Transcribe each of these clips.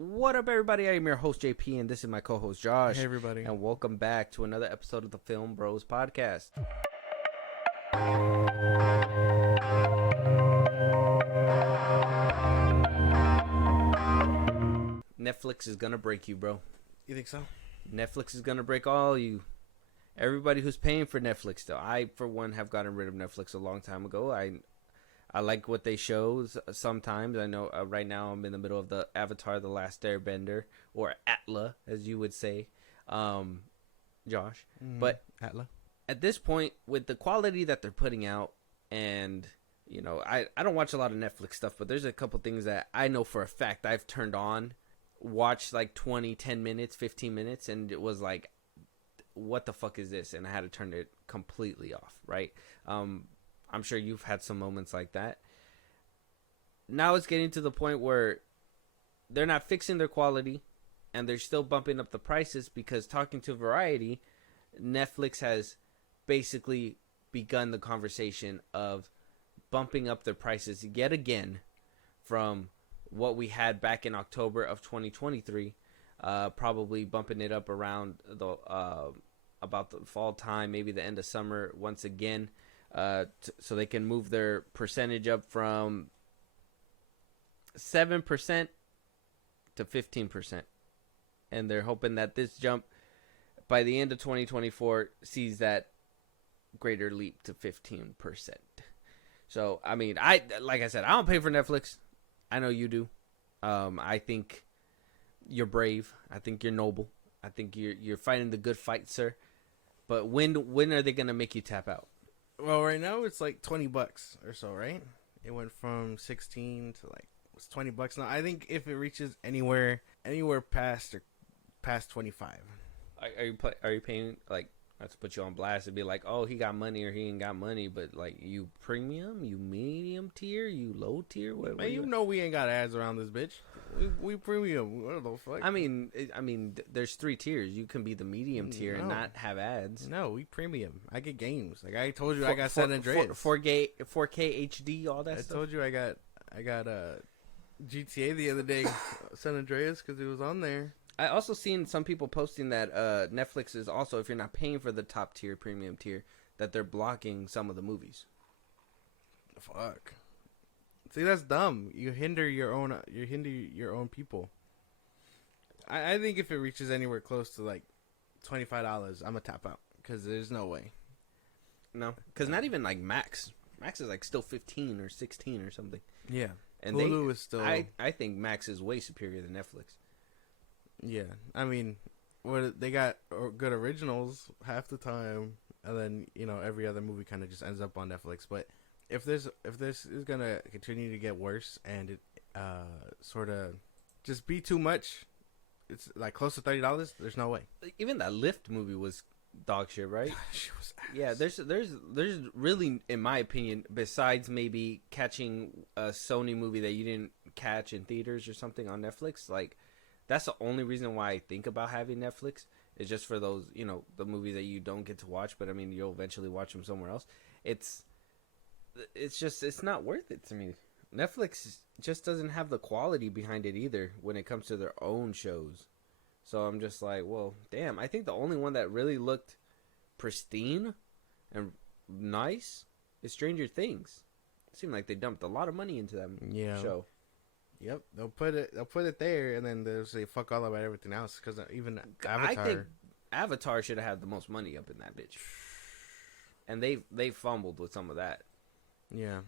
What up, everybody? I am your host, JP, and this is my co-host, Josh. Hey, everybody. And welcome back to another episode of the Film Bros Podcast. Netflix is gonna break you, bro. You think so? Netflix is gonna break all you. Everybody who's paying for Netflix, though. I, for one, have gotten rid of Netflix a long time ago. I like what they show sometimes. I know right now I'm in the middle of the Avatar The Last Airbender, or Atla, as you would say, Josh. But Atla. At this point, with the quality that they're putting out, and, you know, I don't watch a lot of Netflix stuff, but there's a couple things that I know for a fact I've turned on, watched like 10 minutes, 15 minutes, and it was like, what the fuck is this? And I had to turn it completely off, right? I'm sure you've had some moments like that. Now it's getting to the point where they're not fixing their quality and they're still bumping up the prices, because talking to Variety, Netflix has basically begun the conversation of bumping up their prices yet again from what we had back in October of 2023, probably bumping it up around the about the fall time, maybe the end of summer once again. So they can move their percentage up from 7% to 15%. And they're hoping that this jump by the end of 2024 sees that greater leap to 15%. So, I mean, like I said, I don't pay for Netflix. I know you do. I think you're brave. I think you're noble. I think you're fighting the good fight, sir. But when are they going to make you tap out? Well, right now it's like $20 or so, right? It went from 16 to like it's $20 now. I think if it reaches anywhere past 25. Are you paying, like, not to put you on blast and be like, oh, he got money or he ain't got money, but like, you premium, you medium tier, you low tier? What Man, you know we ain't got ads around this bitch. We premium. What the fuck? I mean, there's 3 tiers. You can be the medium tier and not have ads. No, we premium. I get games. Like I told you, I got San Andreas, 4K HD, all that stuff. I told you I got GTA the other day, San Andreas, because it was on there. I also seen some people posting that Netflix is also, if you're not paying for the top tier, premium tier, that they're blocking some of the movies. Fuck. See, that's dumb. You hinder your own people. I think if it reaches anywhere close to like $25, I'm gonna tap out, because there's no way. No, because not even like Max. Max is like still 15 or 16 or something. Yeah, and Hulu is still. I think Max is way superior than Netflix. Yeah, I mean, they got good originals half the time, and then every other movie kind of just ends up on Netflix. But if this is gonna continue to get worse and it sort of just be too much, it's like close to $30. There's no way. Even that Lift movie was dog shit, right? She was ass. Yeah, there's really, in my opinion, besides maybe catching a Sony movie that you didn't catch in theaters or something on Netflix, like. That's the only reason why I think about having Netflix, is just for those, the movies that you don't get to watch, but I mean, you'll eventually watch them somewhere else. It's not worth it to me. Netflix just doesn't have the quality behind it either when it comes to their own shows. So I'm just like, well, damn. I think the only one that really looked pristine and nice is Stranger Things. It seemed like they dumped a lot of money into that show. Yep, they'll put it there, and then they'll say fuck all about everything else, because even Avatar. I think Avatar should have had the most money up in that bitch, and they fumbled with some of that. Yeah,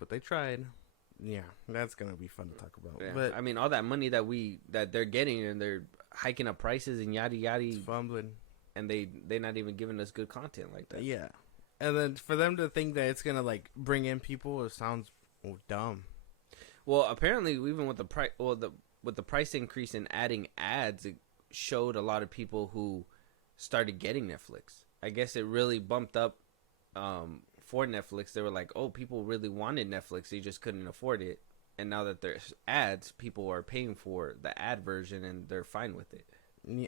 but they tried. Yeah, that's gonna be fun to talk about. Yeah. But I mean, all that money that they're getting, and they're hiking up prices and yada yada, it's fumbling, and they're not even giving us good content like that. Yeah, and then for them to think that it's gonna like bring in people, it sounds dumb. Well, apparently, even with the price increase and adding ads, it showed a lot of people who started getting Netflix. I guess it really bumped up for Netflix. They were like, "Oh, people really wanted Netflix; they just couldn't afford it." And now that there's ads, people are paying for the ad version, and they're fine with it.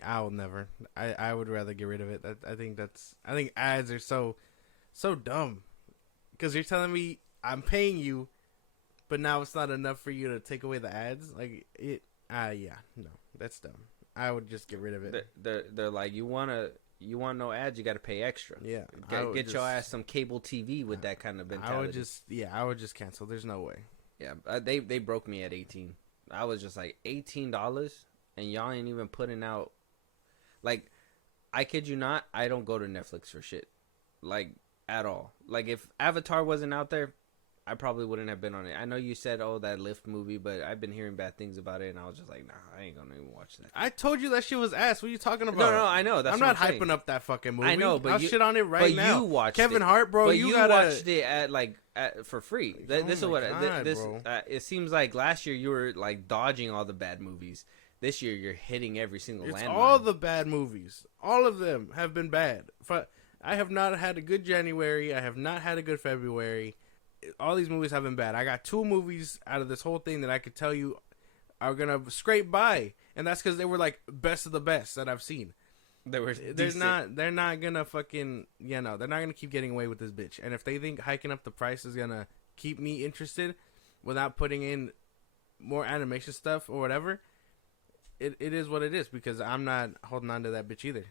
I'll never. I would rather get rid of it. I think ads are so dumb, because you're telling me I'm paying you, but now it's not enough for you to take away the ads. Like it, Yeah, no, that's dumb. I would just get rid of it. They're like, you want no ads, you got to pay extra. Yeah, Get your ass some cable TV with that kind of mentality. I would just cancel. There's no way. Yeah, they broke me at 18. I was just like, $18, and y'all ain't even putting out. Like, I kid you not, I don't go to Netflix for shit, like, at all. Like, if Avatar wasn't out there, I probably wouldn't have been on it. I know you said, oh, that Lyft movie, but I've been hearing bad things about it, and I was just like, nah, I ain't gonna even watch that. I told you that shit was ass. What are you talking about? No, I know. I'm not hyping up that fucking movie. I know, but I'll shit on it right now. You watched Kevin it. Hart, bro. But you watched it for free. This is what God, this. bro. It seems like last year you were like dodging all the bad movies. This year you're hitting every single landmine. All the bad movies. All of them have been bad. I have not had a good January. I have not had a good February. All these movies have been bad. I got 2 movies out of this whole thing that I could tell you are gonna scrape by, and that's because they were like best of the best that I've seen. They're not gonna fucking they're not gonna keep getting away with this bitch. And if they think hiking up the price is gonna keep me interested without putting in more animation stuff or whatever, it is what it is, because I'm not holding on to that bitch either.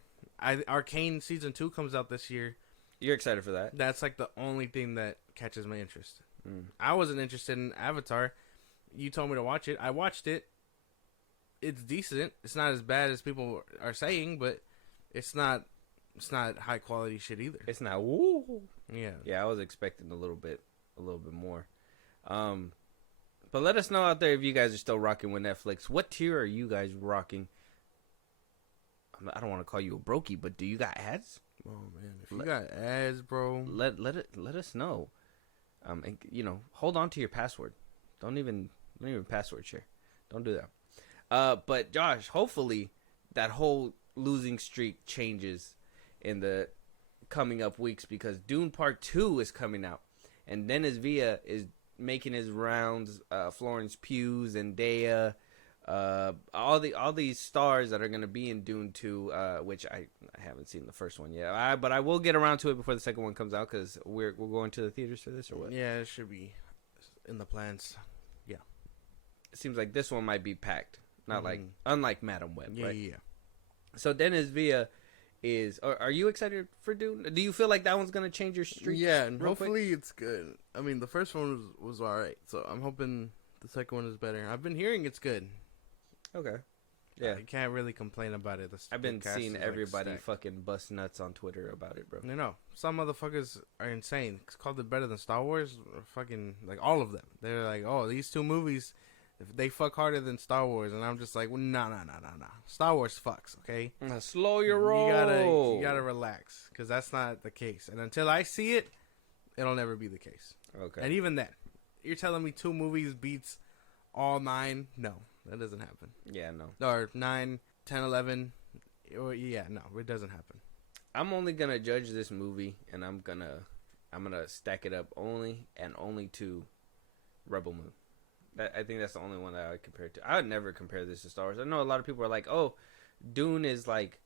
Arcane season 2 comes out this year. You're excited for that? That's like the only thing that catches my interest. I wasn't interested in Avatar. You told me to watch it. I watched it. It's decent. It's not as bad as people are saying, but it's not high quality shit either. It's not woo. Yeah. Yeah, I was expecting a little bit more. But let us know out there if you guys are still rocking with Netflix. What tier are you guys rocking? I don't want to call you a brokey, but do you got ads? Oh man, if you got ads, bro, let us know. And hold on to your password. Don't even password share. Don't do that. But Josh, hopefully that whole losing streak changes in the coming up weeks, because Dune Part 2 is coming out, and Dennis Villa is making his rounds. Florence Pugh, Zendaya, all these stars that are going to be in Dune 2, which I haven't seen the first one yet. But I will get around to it before the second one comes out, because we're going to the theaters for this, or what? Yeah, it should be in the plans. Yeah, it seems like this one might be packed, not unlike Madam Web. Yeah, right? yeah. So Dennis Villa is. Are you excited for Dune? Do you feel like that one's going to change your streak? Yeah, and hopefully it's good. I mean, the first one was all right, so I'm hoping the second one is better. I've been hearing it's good. Okay. Yeah. I can't really complain about it. I've been seeing everybody fucking bust nuts on Twitter about it, bro. No. Some motherfuckers are insane. It's called it better than Star Wars. Fucking, like, all of them. They're like, oh, these 2 movies, they fuck harder than Star Wars. And I'm just like, well, nah. Star Wars fucks, okay? Slow your roll. You gotta relax, because that's not the case. And until I see it, it'll never be the case. Okay. And even then, you're telling me 2 movies beats all 9? No. That doesn't happen. Yeah, no. Or 9, 10, 11. Yeah, no, it doesn't happen. I'm only gonna judge this movie, and I'm gonna stack it up only to Rebel Moon. I think that's the only one that I would compare it to. I would never compare this to Star Wars. I know a lot of people are like, oh, Dune is like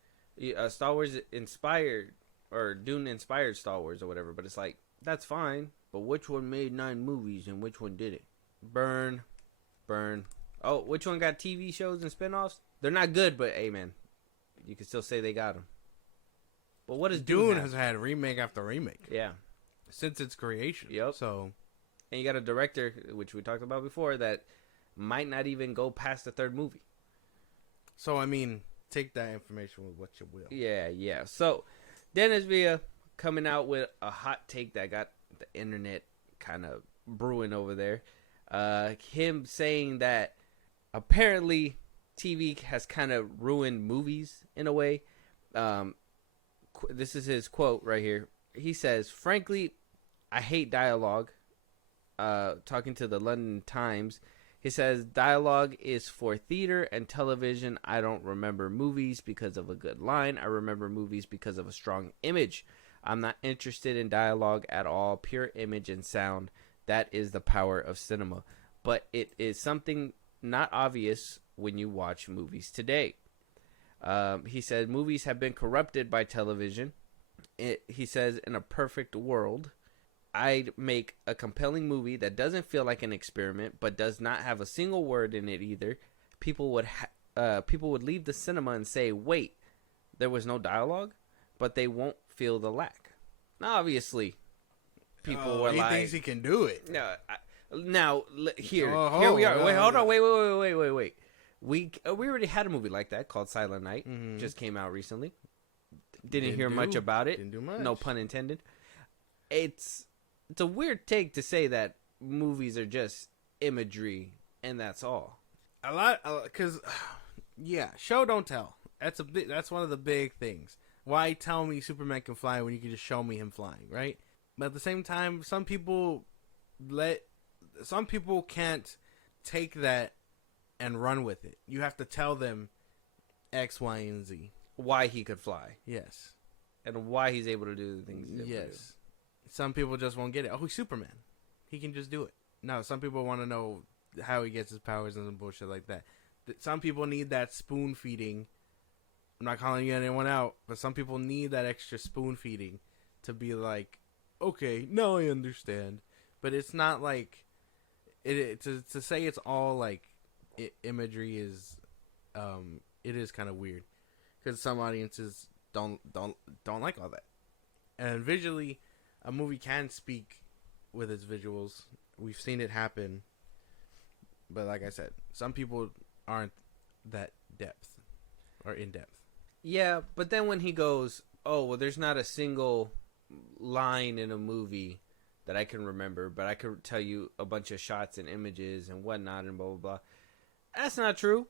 Star Wars inspired, or Dune inspired Star Wars or whatever. But it's like, that's fine. But which one made 9 movies and which one did it? Burn. Oh, which one got TV shows and spinoffs? They're not good, but hey, man, you can still say they got them. But what is Dune has had remake after remake. Yeah, since its creation. Yep. So, and you got a director, which we talked about before, that might not even go past the 3rd movie. So I mean, take that information with what you will. Yeah. So Dennis Villa coming out with a hot take that got the internet kind of brewing over there. Him saying that apparently TV has kind of ruined movies in a way. This is his quote right here. He says, frankly, I hate dialogue. Talking to the London Times, he says, dialogue is for theater and television. I don't remember movies because of a good line. I remember movies because of a strong image. I'm not interested in dialogue at all. Pure image and sound. That is the power of cinema. But it is something not obvious when you watch movies today. He said movies have been corrupted by television. He says, in a perfect world, I'd make a compelling movie that doesn't feel like an experiment, but does not have a single word in it either. people would leave the cinema and say, "Wait, there was no dialogue," but they won't feel the lack. Now, obviously, people were he like, thinks he can do it. Here Oh, we are. oh, Wait, hold on. Wait. We already had a movie like that called Silent Night. Mhm. Just came out recently. Didn't hear much about it. Didn't do much. No pun intended. It's a weird take to say that movies are just imagery and that's all. A lot, because yeah, show don't tell. That's one of the big things. Why tell me Superman can fly when you can just show me him flying, right? But at the same time, some people can't take that and run with it. You have to tell them X, Y, and Z. Why he could fly. Yes. And why he's able to do the things he's able to do. Some people just won't get it. Oh, he's Superman. He can just do it. No, some people want to know how he gets his powers and some bullshit like that. Some people need that spoon feeding. I'm not calling anyone out, but some people need that extra spoon feeding to be like, okay, now I understand. But it's not like to say it's all like imagery is it is kind of weird because some audiences don't like all that. And visually, a movie can speak with its visuals. We've seen it happen. But like I said, some people aren't that depth or in depth. Yeah, but then when he goes, oh, well, there's not a single line in a movie that I can remember, but I could tell you a bunch of shots and images and whatnot and blah, blah, blah. That's not true.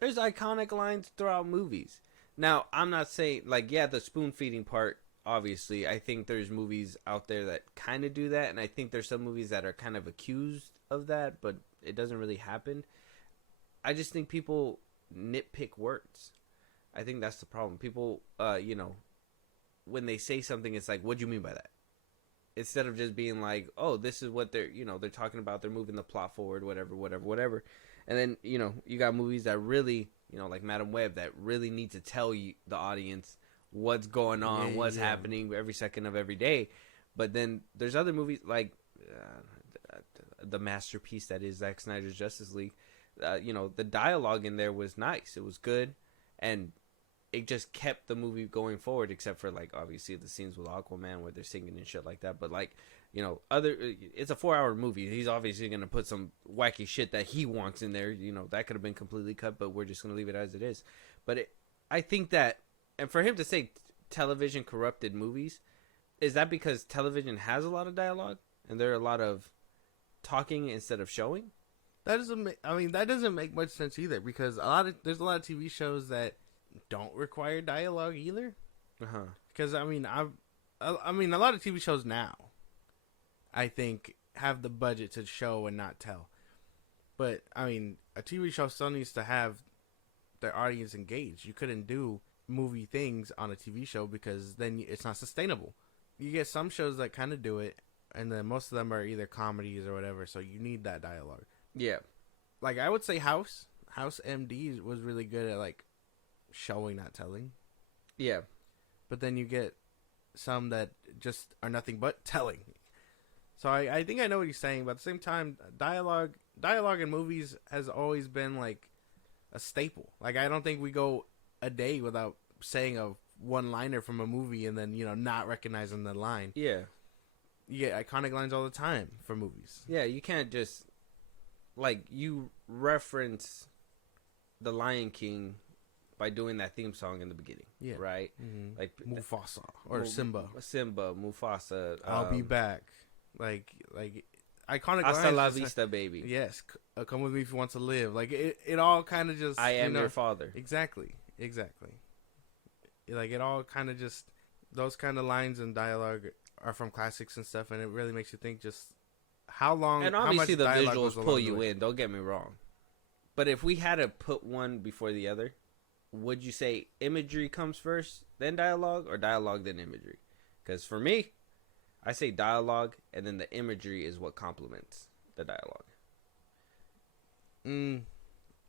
There's iconic lines throughout movies. Now, I'm not saying, like, yeah, the spoon feeding part, obviously, I think there's movies out there that kind of do that, and I think there's some movies that are kind of accused of that, but it doesn't really happen. I just think people nitpick words. I think that's the problem. People, when they say something, it's like, what do you mean by that? Instead of just being like, oh, this is what they're talking about. They're moving the plot forward, whatever. And then, you got movies that really, like Madam Web, that really need to tell you, the audience, what's going on, what's happening every second of every day. But then there's other movies like the masterpiece that is Zack Snyder's Justice League. The dialogue in there was nice. It was good. And it just kept the movie going forward, except for, like, obviously the scenes with Aquaman where they're singing and shit like that. But, like, it's a 4-hour movie. He's obviously going to put some wacky shit that he wants in there. That could have been completely cut, but we're just going to leave it as it is. But I think that, and for him to say television corrupted movies, is that because television has a lot of dialogue and there are a lot of talking instead of showing? That doesn't make much sense either, because there's a lot of TV shows that don't require dialogue either. Because a lot of TV shows now, I think, have the budget to show and not tell. But a TV show still needs to have their audience engaged. You couldn't do movie things on a TV show because then it's not sustainable. You get some shows that kind of do it, and then most of them are either comedies or whatever. So you need that dialogue. Yeah. Like, I would say House MD was really good at, like, showing, not telling. Yeah. But then you get some that just are nothing but telling. So I think I know what you're saying, but at the same time, dialogue in movies has always been, like, a staple. Like, I don't think we go a day without saying a one-liner from a movie and then, not recognizing the line. Yeah. You get iconic lines all the time for movies. Yeah, you can't just... Like, you reference The Lion King by doing that theme song in the beginning, right? Mm-hmm. Like Mufasa or Simba, Mufasa. I'll be back. Like iconic Hasta lines. la vista, baby. Yes, come with me if you want to live. Like it all kind of just. I am your father. Exactly. Like it all kind of just those kind of lines and dialogue are from classics and stuff, and it really makes you think just. How long? And obviously the visuals pull you way. in. Don't get me wrong. But if we had to put one before the other, would you say imagery comes first, then dialogue, or dialogue then imagery? Because for me, I say dialogue, and then the imagery is what complements the dialogue.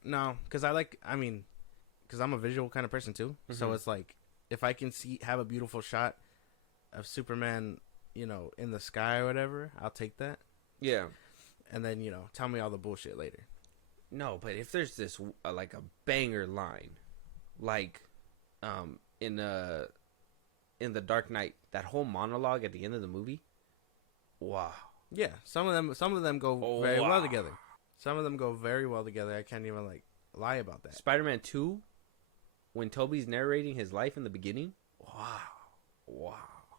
No, because because I'm a visual kind of person too. Mm-hmm. So it's like if I can have a beautiful shot of Superman, in the sky or whatever, I'll take that. Yeah. And then, tell me all the bullshit later. No, but if there's this like a banger line, like in the Dark Knight, that whole monologue at the end of the movie, wow. Yeah, some of them go Oh, very well wow. together. Some of them go very well together. I can't even like lie about that. Spider-Man 2, when Toby's narrating his life in the beginning, wow.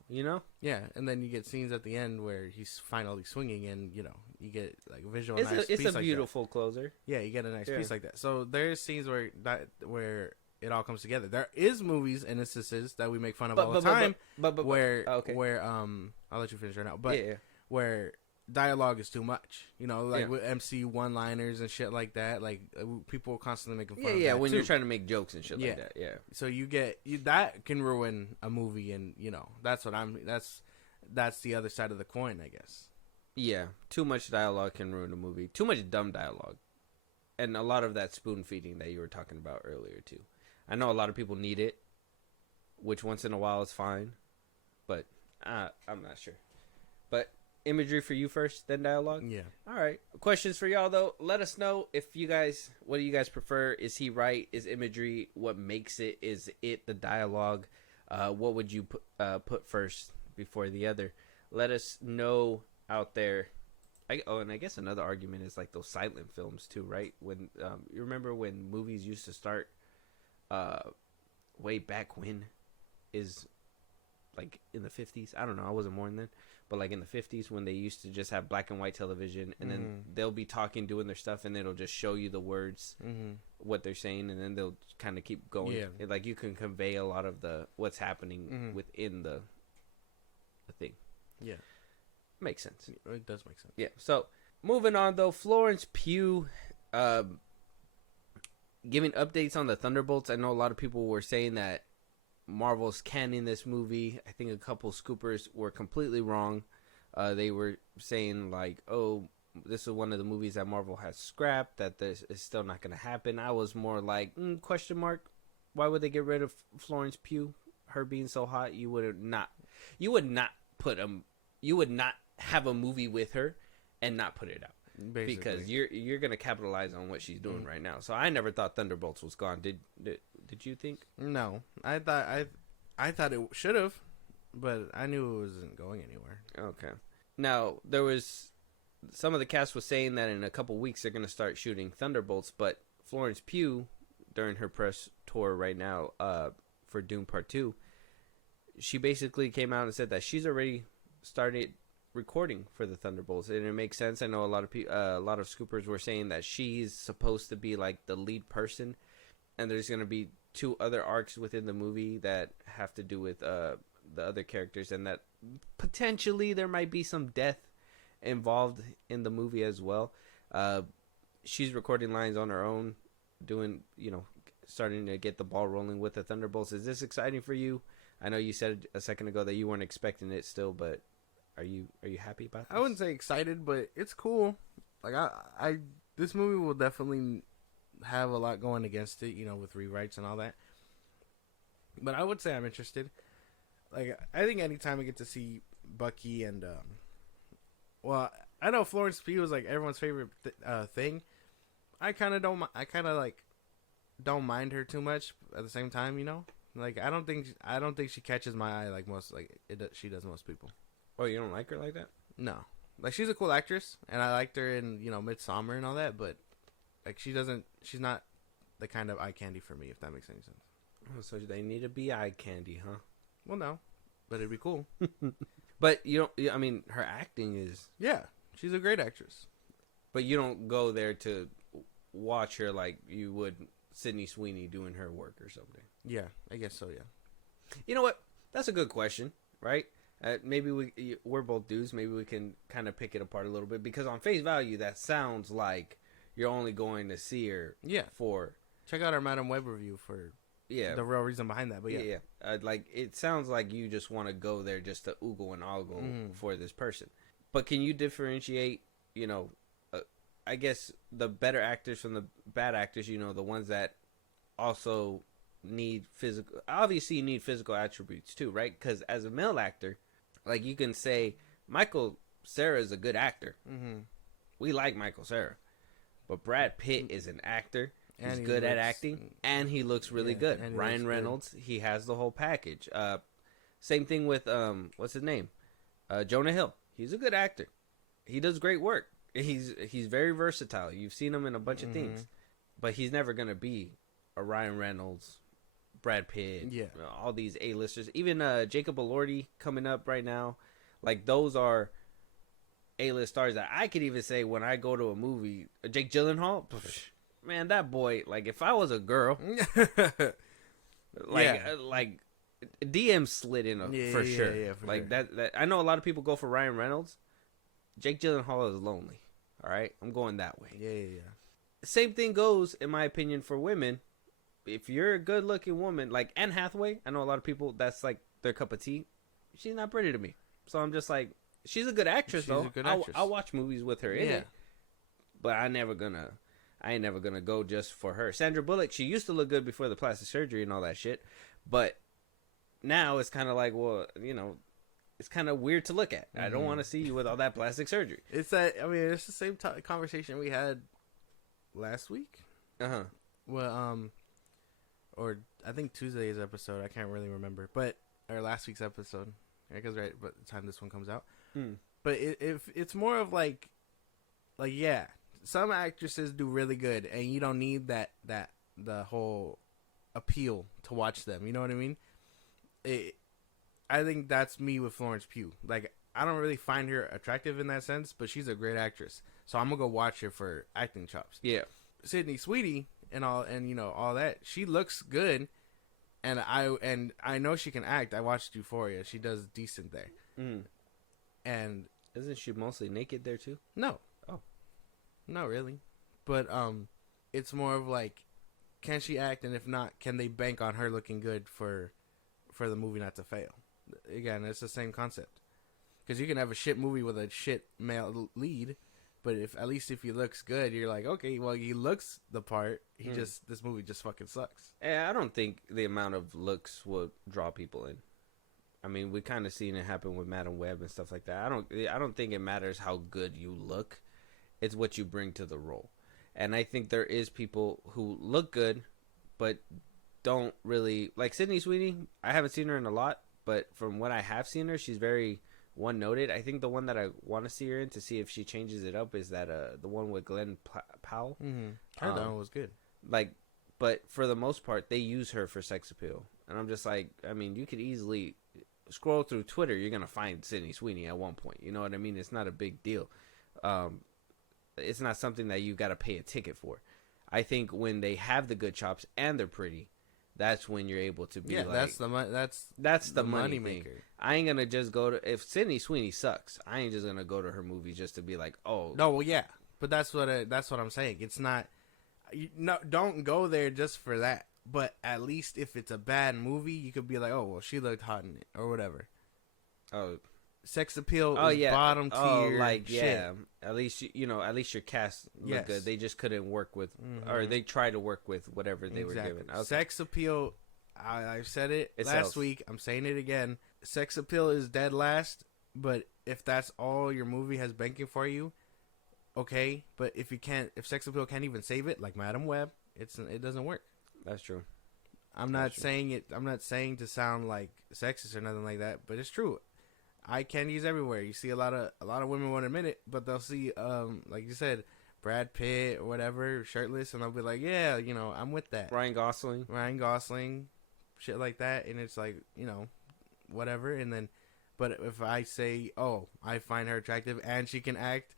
You know, Yeah, and then you get scenes at the end where he's finally swinging, and you know you get like visual. it's nice a piece like beautiful closer. that. Yeah, you get a nice Yeah. piece like that. So there's scenes where it all comes together. There is movies and instances that we make fun of all the time, where okay. where I'll let you finish right now, but yeah. where dialogue is too much. You know, like Yeah. with MC one-liners and shit like that. Like people constantly making fun Yeah, of yeah, that when too. you're trying to make jokes and shit Yeah. like that. Yeah. So that can ruin a movie, and you know that's the other side of the coin, I guess. Yeah, too much dialogue can ruin a movie. Too much dumb dialogue. And a lot of that spoon feeding that you were talking about earlier too. I know a lot of people need it, which once in a while is fine, but I'm not sure. But imagery for you first, then dialogue? Yeah. All right. Questions for y'all though. Let us know what do you guys prefer? Is he right? Is imagery what makes it? Is it the dialogue? What would you put first before the other? Let us know out there. And I guess another argument is like those silent films too, right? When you remember when movies used to start way back when, is like in the 50s. I don't know, I wasn't born then, but like in the 50s when they used to just have black and white television, and then they'll be talking, doing their stuff, and it'll just show you the words, what they're saying, and then they'll kind of keep going. Yeah. Like you can convey a lot of what's happening within the thing. Yeah. Makes sense. It does make sense. Yeah. So moving on though, Florence Pugh giving updates on the Thunderbolts. I know a lot of people were saying that Marvel's canning this movie. I think a couple scoopers were completely wrong. They were saying like, oh, this is one of the movies that Marvel has scrapped, that this is still not going to happen. I was more like, question mark. Why would they get rid of Florence Pugh? Her being so hot, you would not have a movie with her and not put it out. Basically. Because you're gonna capitalize on what she's doing right now. So I never thought Thunderbolts was gone. Did you think? No, I thought it should have, but I knew it wasn't going anywhere. Okay. Now there was some of the cast was saying that in a couple weeks they're gonna start shooting Thunderbolts, but Florence Pugh during her press tour right now for Dune Part 2, she basically came out and said that she's already started recording for the Thunderbolts, and it makes sense. I know a lot of scoopers were saying that she's supposed to be like the lead person, and there's going to be 2 other arcs within the movie that have to do with the other characters, and that potentially there might be some death involved in the movie as well. She's recording lines on her own, doing, starting to get the ball rolling with the Thunderbolts. Is this exciting for you? I know you said a second ago that you weren't expecting it still, but are you happy about this? I wouldn't say excited, but it's cool. Like I this movie will definitely have a lot going against it, with rewrites and all that. But I would say I'm interested. Like I think anytime I get to see Bucky and well, I know Florence Pugh was like everyone's favorite thing. I kind of don't mind her too much at the same time, Like I don't think she catches my eye like she does most people. Oh, you don't like her like that? No, like she's a cool actress, and I liked her in Midsommar and all that. But like she's not the kind of eye candy for me, if that makes any sense. Oh, so they need to be eye candy, huh? Well, no, but it'd be cool. But you don't. I mean, her acting is. Yeah, she's a great actress. But you don't go there to watch her like you would Sydney Sweeney doing her work or something. Yeah, I guess so. Yeah. You know what? That's a good question, right? Maybe we're both dudes. Maybe we can kind of pick it apart a little bit, because on face value, that sounds like you're only going to see her. Yeah. For check out our Madam Web review for the real reason behind that. But yeah. Like it sounds like you just want to go there just to oogle and ogle for this person. But can you differentiate? I guess the better actors from the bad actors. The ones that also need physical. Obviously, you need physical attributes too, right? Because as a male actor, like you can say Michael Cera is a good actor. We like Michael Cera, But Brad Pitt is an actor. He's And good at acting, and he looks really good. Ryan Reynolds, he has the whole package. Same thing with what's his name? Jonah Hill. He's a good actor. He does great work. He's very versatile. You've seen him in a bunch of things, but he's never gonna be a Ryan Reynolds, Brad Pitt, all these A-listers. Even Jacob Elordi coming up right now, like those are A-list stars that I could even say when I go to a movie. Jake Gyllenhaal, man, that boy. Like if I was a girl, like DM slid in for sure. Yeah, for like sure. that. I know a lot of people go for Ryan Reynolds. Jake Gyllenhaal is lonely. All right, I'm going that way. Yeah. Same thing goes, in my opinion, for women. If you're a good-looking woman, like Anne Hathaway, I know a lot of people that's like their cup of tea. She's not pretty to me, so I'm just like, she's a good actress though. A good actress. I'll watch movies with her in it, but I ain't never gonna go just for her. Sandra Bullock, she used to look good before the plastic surgery and all that shit, but now it's kind of like, well, it's kind of weird to look at. I don't want to see you with all that plastic surgery. It's that. I mean, it's the same conversation we had last week. Well, or I think Tuesday's episode. I can't really remember, but or last week's episode. Because right, but the time this one comes out. But it's more of like yeah, some actresses do really good, and you don't need that the whole appeal to watch them. You know what I mean? I think that's me with Florence Pugh. Like, I don't really find her attractive in that sense, but she's a great actress. So I'm gonna go watch her for acting chops. Yeah. Sydney Sweeney and all that. She looks good, and I know she can act. I watched Euphoria. She does decent there. And isn't she mostly naked there too? No. Oh. Not really. But it's more of like, can she act, and if not, can they bank on her looking good for the movie not to fail? Again, it's the same concept. Because you can have a shit movie with a shit male lead, but if he looks good, you're like, okay, well, he looks the part. This movie just fucking sucks. I don't think the amount of looks will draw people in. I mean, we kind of seen it happen with Madam Web and stuff like that. I don't think it matters how good you look. It's what you bring to the role. And I think there is people who look good, but don't really like Sydney Sweeney. I haven't seen her in a lot, but from what I have seen her, she's very one-noted. I think the one that I want to see her in to see if she changes it up is that the one with Glenn Powell. That one was good. Like, but for the most part, they use her for sex appeal, and I'm just like, I mean, you could easily scroll through Twitter, you're gonna find Sydney Sweeney at one point. You know what I mean? It's not a big deal. It's not something that you got to pay a ticket for. I think when they have the good chops and they're pretty, that's when you're able to be like, that's the money maker. I ain't gonna just go to, if Sydney Sweeney sucks, I ain't just gonna go to her movie just to be like, oh no, well, yeah, but that's what I'm saying. It's not, don't go there just for that. But at least if it's a bad movie, you could be like, oh well, she looked hot in it or whatever. Oh, sex appeal is bottom tier. Oh, like shit. yeah, at least at least your cast looked good. They just couldn't work with, or they tried to work with whatever they were given. Okay. Sex appeal, I said it last week. I'm saying it again. Sex appeal is dead last. But if that's all your movie has banking for you, okay. But if sex appeal can't even save it, like Madam Web, it doesn't work. That's true. I'm not saying to sound like sexist or nothing like that, but it's true. Eye candy is everywhere. You see a lot of women won't admit it, but they'll see like you said, Brad Pitt or whatever shirtless, and they'll be like, yeah, I'm with that. Ryan Gosling, shit like that, and it's like, whatever. And then, but if I say, oh, I find her attractive and she can act,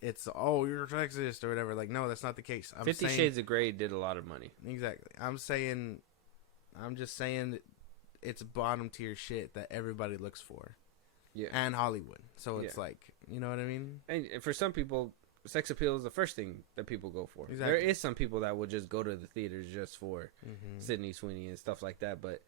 it's, oh, you're sexist or whatever. Like, no, that's not the case. 50 Shades of Grey did a lot of money. Exactly. I'm just saying it's bottom tier shit that everybody looks for. Yeah. And Hollywood. So it's like, you know what I mean? And for some people, sex appeal is the first thing that people go for. Exactly. There is some people that will just go to the theaters just for Sydney Sweeney and stuff like that. But,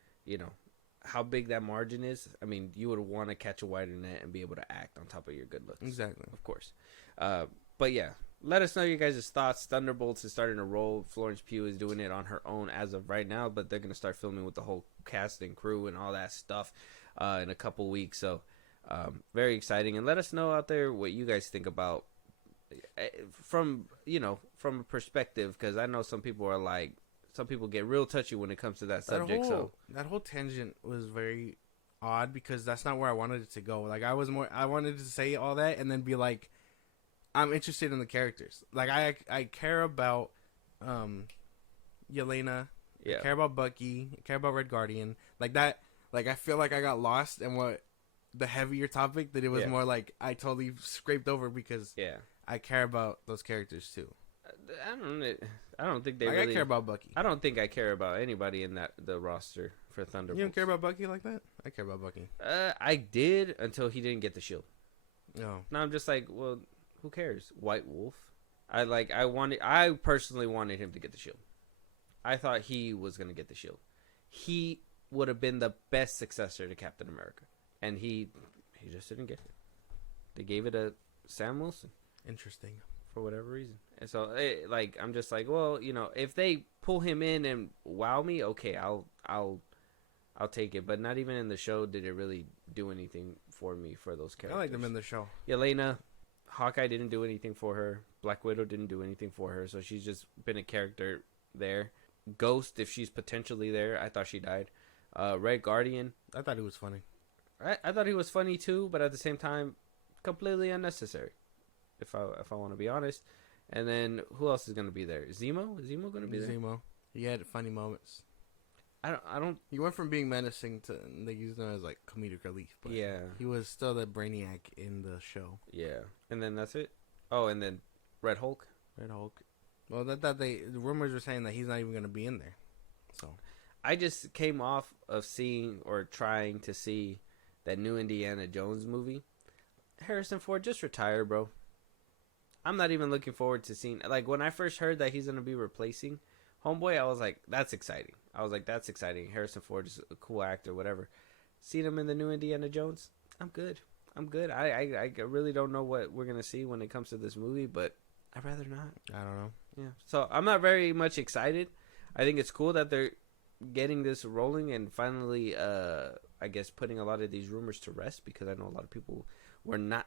how big that margin is, I mean, you would want to catch a wider net and be able to act on top of your good looks. Exactly. Of course. But yeah, let us know your guys' thoughts. Thunderbolts is starting to roll. Florence Pugh is doing it on her own as of right now, but they're going to start filming with the whole cast and crew and all that stuff in a couple weeks. So very exciting. And let us know out there what you guys think about from from a perspective, because I know some people are like, some people get real touchy when it comes to that subject. That whole tangent was very odd because that's not where I wanted it to go. Like I wanted to say all that and then be like, I'm interested in the characters. Like I care about Yelena. Yeah. I care about Bucky. I care about Red Guardian. Like that. Like I feel like I got lost in what the heavier topic that it was more like I totally scraped over because I care about those characters too. I don't think they like really. I care about Bucky. I don't think I care about anybody in the roster for Thunderbolts. You don't care about Bucky like that? I care about Bucky. I did until he didn't get the shield. No. Now I'm just like, well, who cares? White Wolf. I personally wanted him to get the shield. I thought he was gonna get the shield. He would have been the best successor to Captain America, and he just didn't get it. They gave it to Sam Wilson. Interesting. For whatever reason. And so, I'm just like, well, if they pull him in and wow me, okay, I'll take it. But not even in the show did it really do anything for me for those characters. I like them in the show. Yelena, Hawkeye didn't do anything for her. Black Widow didn't do anything for her. So she's just been a character there. Ghost, if she's potentially there, I thought she died. Red Guardian, I thought he was funny. I thought he was funny too, but at the same time, completely unnecessary. If I want to be honest. And then who else is going to be there? Zemo? Is Zemo going to be there? Zemo. He had funny moments. I don't. He went from being menacing to they used him as like comedic relief. But yeah. He was still the brainiac in the show. Yeah. And then that's it. Oh, and then Red Hulk. Red Hulk. Well, the rumors were saying that he's not even going to be in there. So I just came off of seeing or trying to see that new Indiana Jones movie. Harrison Ford, just retire, bro. I'm not even looking forward to seeing. Like, when I first heard that he's going to be replacing Homeboy, I was like, that's exciting. Harrison Ford is a cool actor, whatever. Seeing him in the new Indiana Jones, I'm good. I really don't know what we're going to see when it comes to this movie, but I'd rather not. I don't know. Yeah. So, I'm not very much excited. I think it's cool that they're getting this rolling and finally, I guess, putting a lot of these rumors to rest, because I know a lot of people were not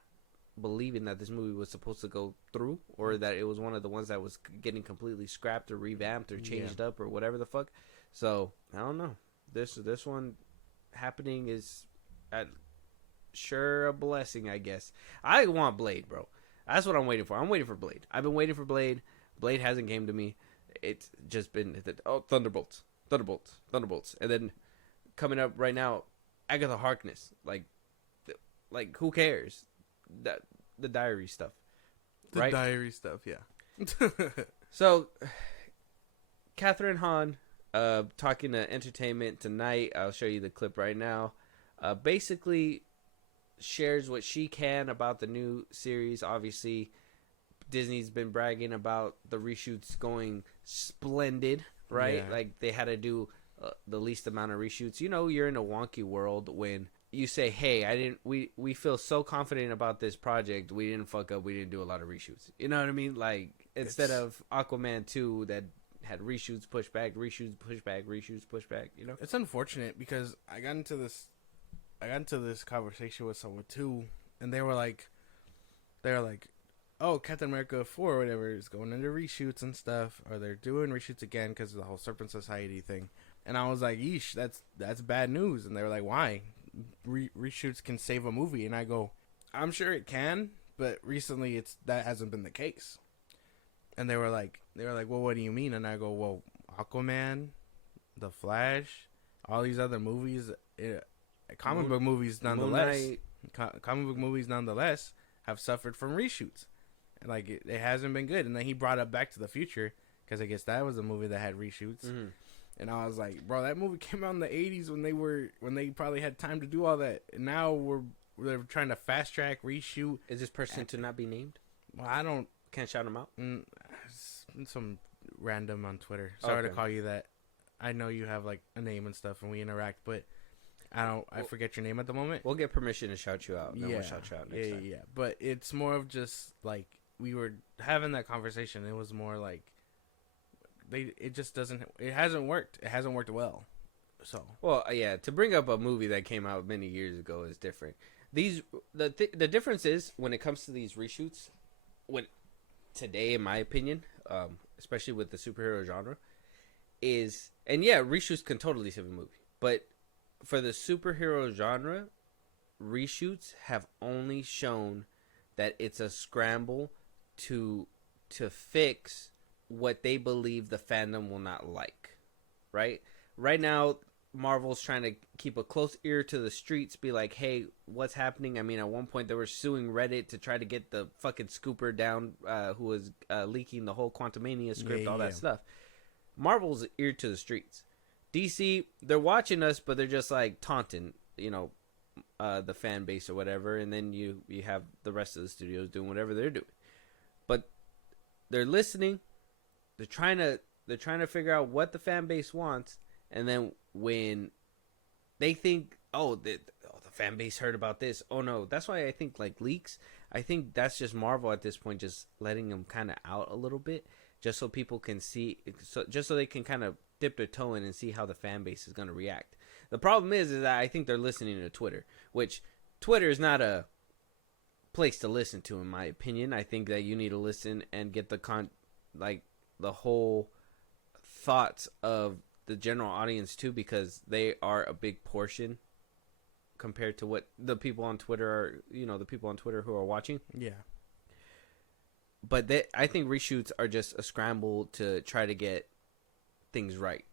believing that this movie was supposed to go through, or that it was one of the ones that was getting completely scrapped or revamped or changed up or whatever the fuck. So I don't know. This one happening is sure a blessing, I guess. I want Blade, bro. That's what I'm waiting for. I'm waiting for Blade. I've been waiting for Blade. Blade hasn't came to me. It's just been Thunderbolts, and then coming up right now, Agatha Harkness. Like who cares? The diary stuff. The diary stuff, yeah. So, Catherine Hahn, talking to Entertainment Tonight. I'll show you the clip right now. Basically, shares what she can about the new series. Obviously, Disney's been bragging about the reshoots going splendid, right? Yeah. Like they had to do the least amount of reshoots. You're in a wonky world when you say, hey, we feel so confident about this project, we didn't fuck up, we didn't do a lot of reshoots. You know what I mean? Like, instead of Aquaman 2 that had reshoots, push back, It's unfortunate because I got into this conversation with someone too, and they were like, oh, Captain America 4 or whatever is going into reshoots and stuff, or they're doing reshoots again because of the whole Serpent Society thing. And I was like, yeesh, that's bad news. And they were like, why? Reshoots can save a movie. And I go, I'm sure it can, but recently that hasn't been the case. And they were like, well, what do you mean? And I go, well, Aquaman, The Flash, all these other movies, comic book movies nonetheless have suffered from reshoots. And like it hasn't been good. And then he brought up Back to the Future because I guess that was a movie that had reshoots. Mm-hmm. And I was like, bro, that movie came out in the 80s when they probably had time to do all that. And now they're trying to fast track reshoot. Is this person to not be named? Well, can't shout him out. Some random on Twitter. Sorry to call you that. I know you have like a name and stuff, and we interact, but I forget your name at the moment. We'll get permission to shout you out. And we'll shout you out next time. Yeah. But it's more of just like we were having that conversation. It was more like it hasn't worked. It hasn't worked well. So to bring up a movie that came out many years ago is different. The difference is when it comes to these reshoots, when today, in my opinion, especially with the superhero genre, is, and yeah, reshoots can totally save a movie, but for the superhero genre, reshoots have only shown that it's a scramble to fix what they believe the fandom will not like. Right now, Marvel's trying to keep a close ear to the streets, be like, hey, what's happening? I mean, at one point they were suing Reddit to try to get the fucking scooper down, who was leaking the whole Quantumania script, all that stuff. Marvel's ear to the streets. DC, they're watching us, but they're just like taunting, the fan base or whatever, and then you have the rest of the studios doing whatever they're doing. But they're listening. They're trying to figure out what the fan base wants, and then when they think, the fan base heard about this. Oh no, that's why I think like leaks. I think that's just Marvel at this point, just letting them kind of out a little bit, just so people can see, just so they can kind of dip their toe in and see how the fan base is going to react. The problem is that I think they're listening to Twitter, which Twitter is not a place to listen to, in my opinion. I think that you need to listen and get the whole thoughts of the general audience too, because they are a big portion compared to what the people on Twitter are, the people on Twitter who are watching. Yeah. But I think reshoots are just a scramble to try to get things right.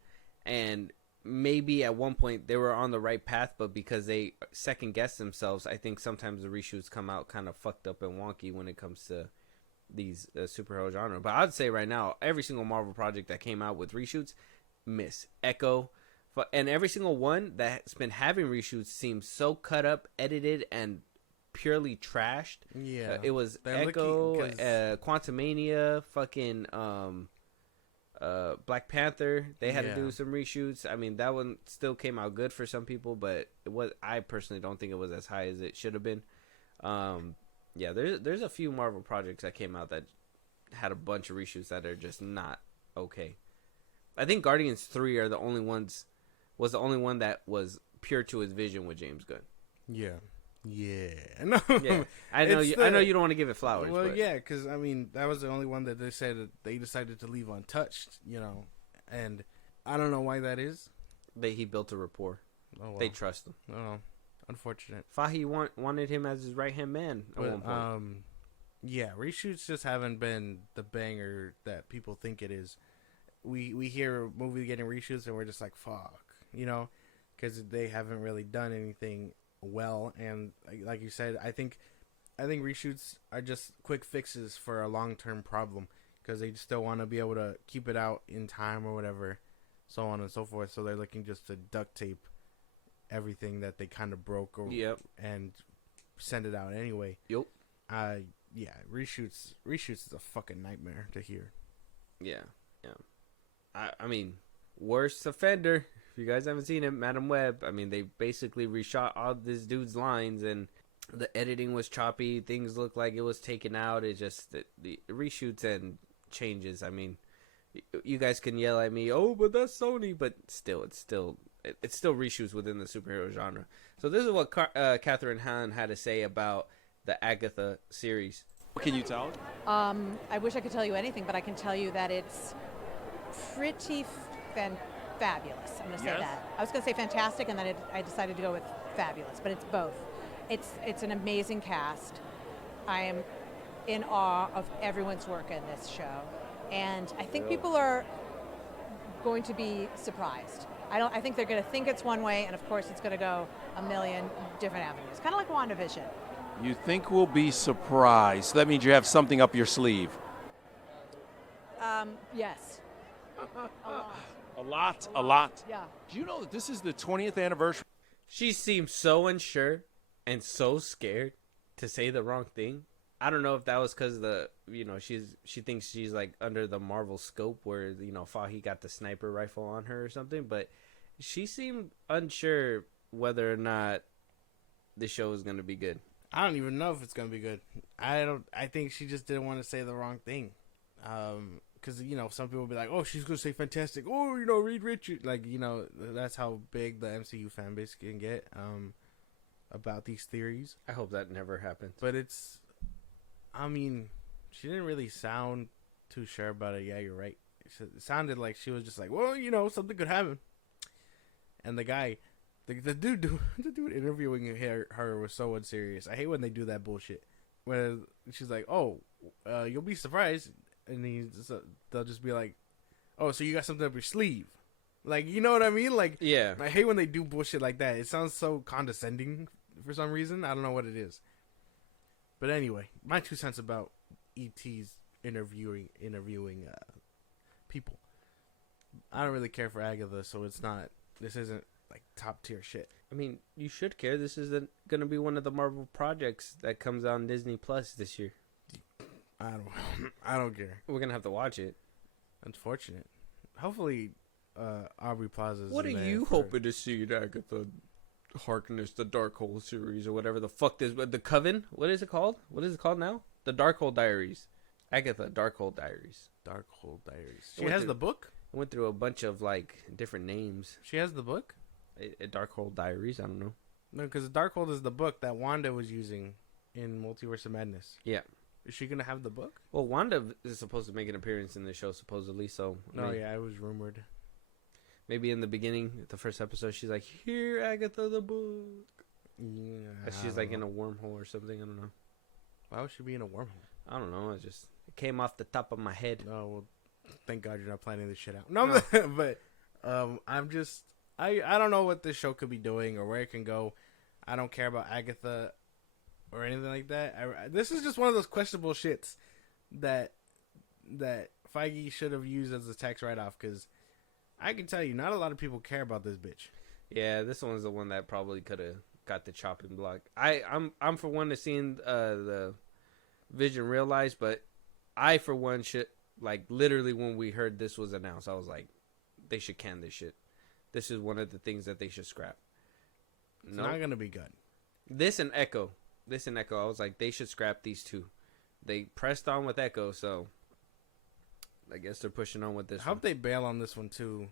And maybe at one point they were on the right path, but because they second guess themselves, I think sometimes the reshoots come out kind of fucked up and wonky when it comes to these superhero genre. But I'd say right now, every single Marvel project that came out with reshoots, miss. Echo, and every single one that's been having reshoots seems so cut up, edited, and purely trashed. Yeah, it was Echo, Quantumania, fucking Black Panther. They had to do some reshoots. I mean, that one still came out good for some people, but I personally don't think it was as high as it should have been. There's a few Marvel projects that came out that had a bunch of reshoots that are just not okay. I think Guardians 3 was the only one that was pure to his vision with James Gunn. Yeah. No. Yeah. I know you don't want to give it flowers. Well, but. yeah, because I mean that was the only one that they said that they decided to leave untouched. And I don't know why that is. He built a rapport. Oh, well. They trust him. Oh, unfortunate. Fahi wanted him as his right hand man at one point. Yeah, reshoots just haven't been the banger that people think it is. We hear a movie getting reshoots and we're just like, fuck, because they haven't really done anything well. And like you said, I think reshoots are just quick fixes for a long-term problem, because they still want to be able to keep it out in time or whatever, so on and so forth. So they're looking just to duct tape everything that they kind of broke and send it out anyway. Yep. Yeah, reshoots is a fucking nightmare to hear. Yeah. I mean, worst offender, if you guys haven't seen it, Madam Web. I mean, they basically reshot all this dude's lines, and the editing was choppy. Things looked like it was taken out. It just the reshoots and changes. I mean, you guys can yell at me, oh, but that's Sony, but still, it's still reshoots within the superhero genre. So this is what Catherine Hahn had to say about the Agatha series. What can you tell? I wish I could tell you anything, but I can tell you that it's pretty fabulous. I'm going to say that. I was going to say fantastic, and then I decided to go with fabulous, but it's both. It's an amazing cast. I am in awe of everyone's work in this show, and I think people are going to be surprised. I think they're going to think it's one way, and of course it's going to go a million different avenues, kind of like WandaVision. You think we'll be surprised? That means you have something up your sleeve. Yes. A lot. Yeah. Do you know that this is the 20th anniversary? She seems so unsure and so scared to say the wrong thing. I don't know if that was because she thinks she's like under the Marvel scope where Fahi got the sniper rifle on her or something, but she seemed unsure whether or not the show is going to be good. I don't even know if it's gonna be good. I think she just didn't want to say the wrong thing. Because some people will be like, oh, she's gonna say fantastic. Oh, Reed Richards. Like, that's how big the MCU fan base can get about these theories. I hope that never happens. But she didn't really sound too sure about it. Yeah, you're right. It sounded like she was just like, well, you know, something could happen. And the guy, the dude interviewing her was so unserious. I hate when they do that bullshit. When she's like, oh, you'll be surprised, and they'll just be like, oh, so you got something up your sleeve. Like, you know what I mean? Like, Yeah. I hate when they do bullshit like that. It sounds so condescending for some reason. I don't know what it is. But anyway, my 2 cents about E.T.'s interviewing people. I don't really care for Agatha, so this isn't like top tier shit. I mean, you should care. This is going to be one of the Marvel projects that comes on Disney Plus this year. I don't care. We're going to have to watch it. Unfortunate. Hopefully, Aubrey Plaza's. What are you hoping to see in Agatha Harkness, the Darkhold series, or whatever the fuck this? The Coven? What is it called? What is it called now? The Darkhold Diaries. Agatha Darkhold Diaries. Darkhold Diaries. She has the book? I went through a bunch of like different names. She has the book? Darkhold Diaries. I don't know. No, because Darkhold is the book that Wanda was using in Multiverse of Madness. Yeah. Is she gonna have the book? Well, Wanda is supposed to make an appearance in the show, supposedly. So yeah, it was rumored. Maybe in the beginning, the first episode, she's like, "Here, Agatha, the book." Yeah. She's like in a wormhole or something. I don't know. Why would she be in a wormhole? I don't know. It came off the top of my head. No, well, thank God you're not planning this shit out. No. But I'm just I don't know what this show could be doing or where it can go. I don't care about Agatha or anything like that. This is just one of those questionable shits that Feige should have used as a tax write-off, because I can tell you, not a lot of people care about this bitch. Yeah, this one's the one that probably could have got the chopping block. I'm for one to seeing the Vision realize, but I for one should, like, literally when we heard this was announced, I was like, they should can this shit. This is one of the things that they should scrap. It's not gonna be good. This and Echo, I was like, they should scrap these two. They pressed on with Echo, so I guess they're pushing on with this. I hope they bail on this one too,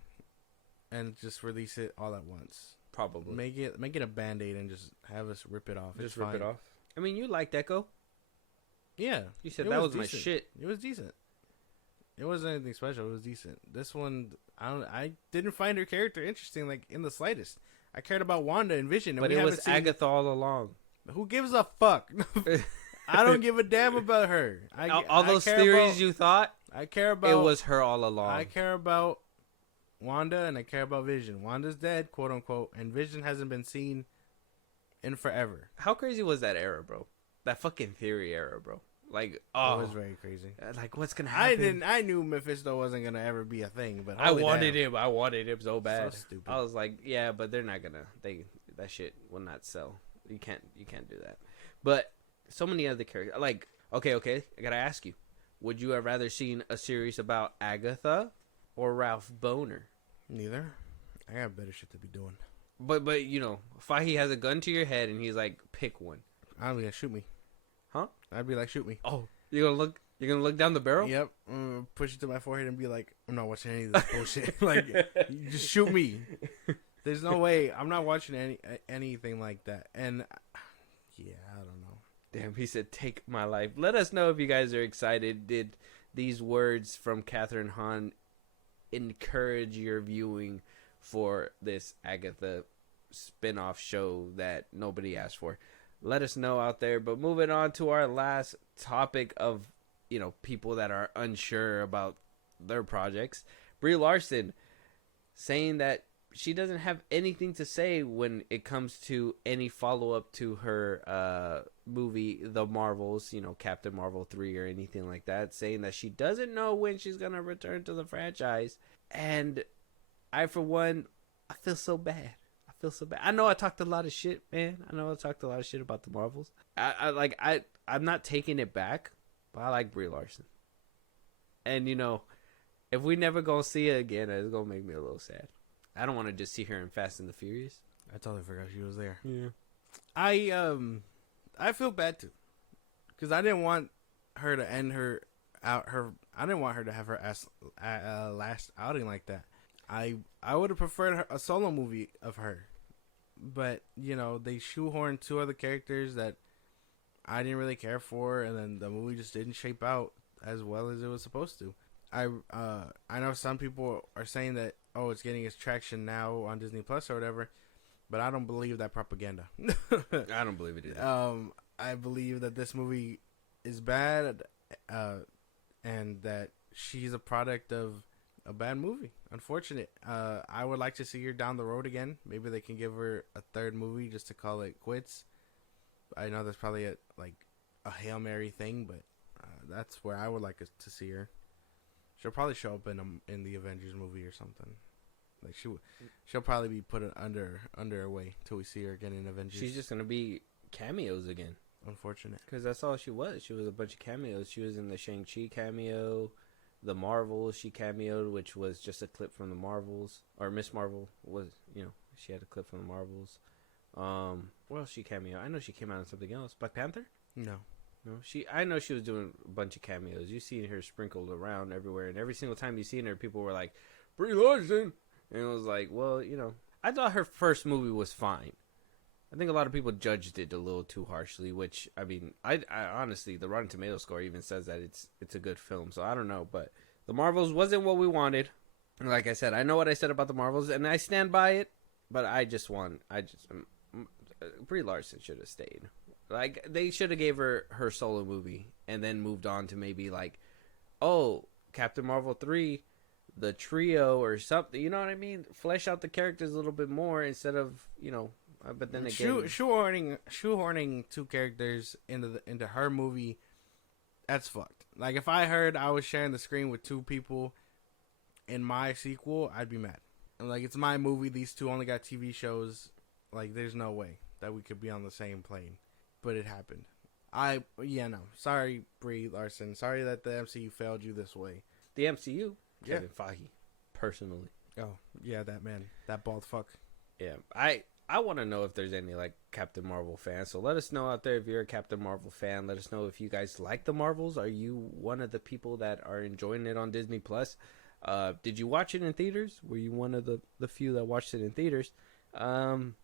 and just release it all at once. Probably make it a Band-Aid and just have us rip it off. Just rip it off. I mean, you liked Echo. Yeah, you said that was my shit. It was decent. It wasn't anything special. It was decent. This one, I didn't find her character interesting, like, in the slightest. I cared about Wanda and Vision, and but it was Agatha all along. Who gives a fuck? I don't give a damn about her. All those theories you thought. I care about. It was her all along. I care about Wanda and I care about Vision. Wanda's dead, quote unquote, and Vision hasn't been seen in forever. How crazy was that era, bro? That fucking theory era, bro. Like, It was very crazy. Like, what's gonna happen? I knew Mephisto wasn't gonna ever be a thing, but I wanted him so bad. So stupid. I was like, yeah, but they're not gonna. That shit will not sell. You can't do that. But so many other characters. Like, okay, I gotta ask you: would you have rather seen a series about Agatha or Ralph Boner? Neither. I got better shit to be doing. But you know, Fahey has a gun to your head and he's like, pick one. I'd be like, shoot me. Huh? I'd be like, shoot me. Oh, you're gonna look down the barrel? Yep. Push it to my forehead and be like, I'm not watching any of this bullshit. Like, you just shoot me. There's no way. I'm not watching anything like that. And yeah, I don't know. Damn, he said, take my life. Let us know if you guys are excited. Did these words from Catherine Hahn encourage your viewing for this Agatha spin-off show that nobody asked for? Let us know out there. But moving on to our last topic of, you know, people that are unsure about their projects. Brie Larson saying that she doesn't have anything to say when it comes to any follow-up to her movie, The Marvels, you know, Captain Marvel 3 or anything like that, saying that she doesn't know when she's going to return to the franchise. And I, for one, I feel so bad. I know I talked a lot of shit, man. I know I talked a lot of shit about the Marvels. I'm not taking it back, but I like Brie Larson. And, you know, if we never gonna see her again, it's gonna make me a little sad. I don't want to just see her in Fast and the Furious. I totally forgot she was there. Yeah. I feel bad too, because I didn't want her to end I didn't want her to have her last outing like that. I would have preferred a solo movie of her, but you know, they shoehorned two other characters that I didn't really care for, and then the movie just didn't shape out as well as it was supposed to. I know some people are saying that, oh, it's getting its traction now on Disney Plus or whatever, but I don't believe that propaganda. I don't believe it either. I believe that this movie is bad, and that she's a product of a bad movie. Unfortunate. I would like to see her down the road again. Maybe they can give her a third movie just to call it quits. I know that's probably a Hail Mary thing, but that's where I would like to see her. She'll probably show up in the Avengers movie or something. Like she'll probably be put under her way till we see her again in Avengers. She's just gonna be cameos again. Unfortunate, because that's all she was. She was a bunch of cameos. She was in the Shang-Chi cameo, the Marvels she cameoed, which was just a clip from the Marvels, or Miss Marvel was, she had a clip from the Marvels. What else she cameoed? I know she came out in something else. Black Panther? No. I know she was doing a bunch of cameos. You seen her sprinkled around everywhere, and every single time you seen her, people were like, Brie Larson, and it was like, well, I thought her first movie was fine. I think a lot of people judged it a little too harshly, which, I mean, I honestly, the Rotten Tomatoes score even says that it's a good film, so I don't know, but the Marvels wasn't what we wanted. And like I said, I know what I said about the Marvels, and I stand by it, but Brie Larson should have stayed. Like, they should have gave her solo movie, and then moved on to maybe, like, Captain Marvel 3, the trio or something, you know what I mean? Flesh out the characters a little bit more instead of, but then again, shoehorning two characters into her movie, that's fucked. Like, if I heard I was sharing the screen with two people in my sequel, I'd be mad. And like, it's my movie. These two only got TV shows. Like, there's no way that we could be on the same plane. But it happened. No. Sorry, Brie Larson. Sorry that the MCU failed you this way. The MCU, Yeah. Kevin Feige, personally. Oh yeah, that man, that bald fuck. Yeah, I want to know if there's any like Captain Marvel fans. So let us know out there if you're a Captain Marvel fan. Let us know if you guys like the Marvels. Are you one of the people that are enjoying it on Disney Plus? Did you watch it in theaters? Were you one of the few that watched it in theaters? And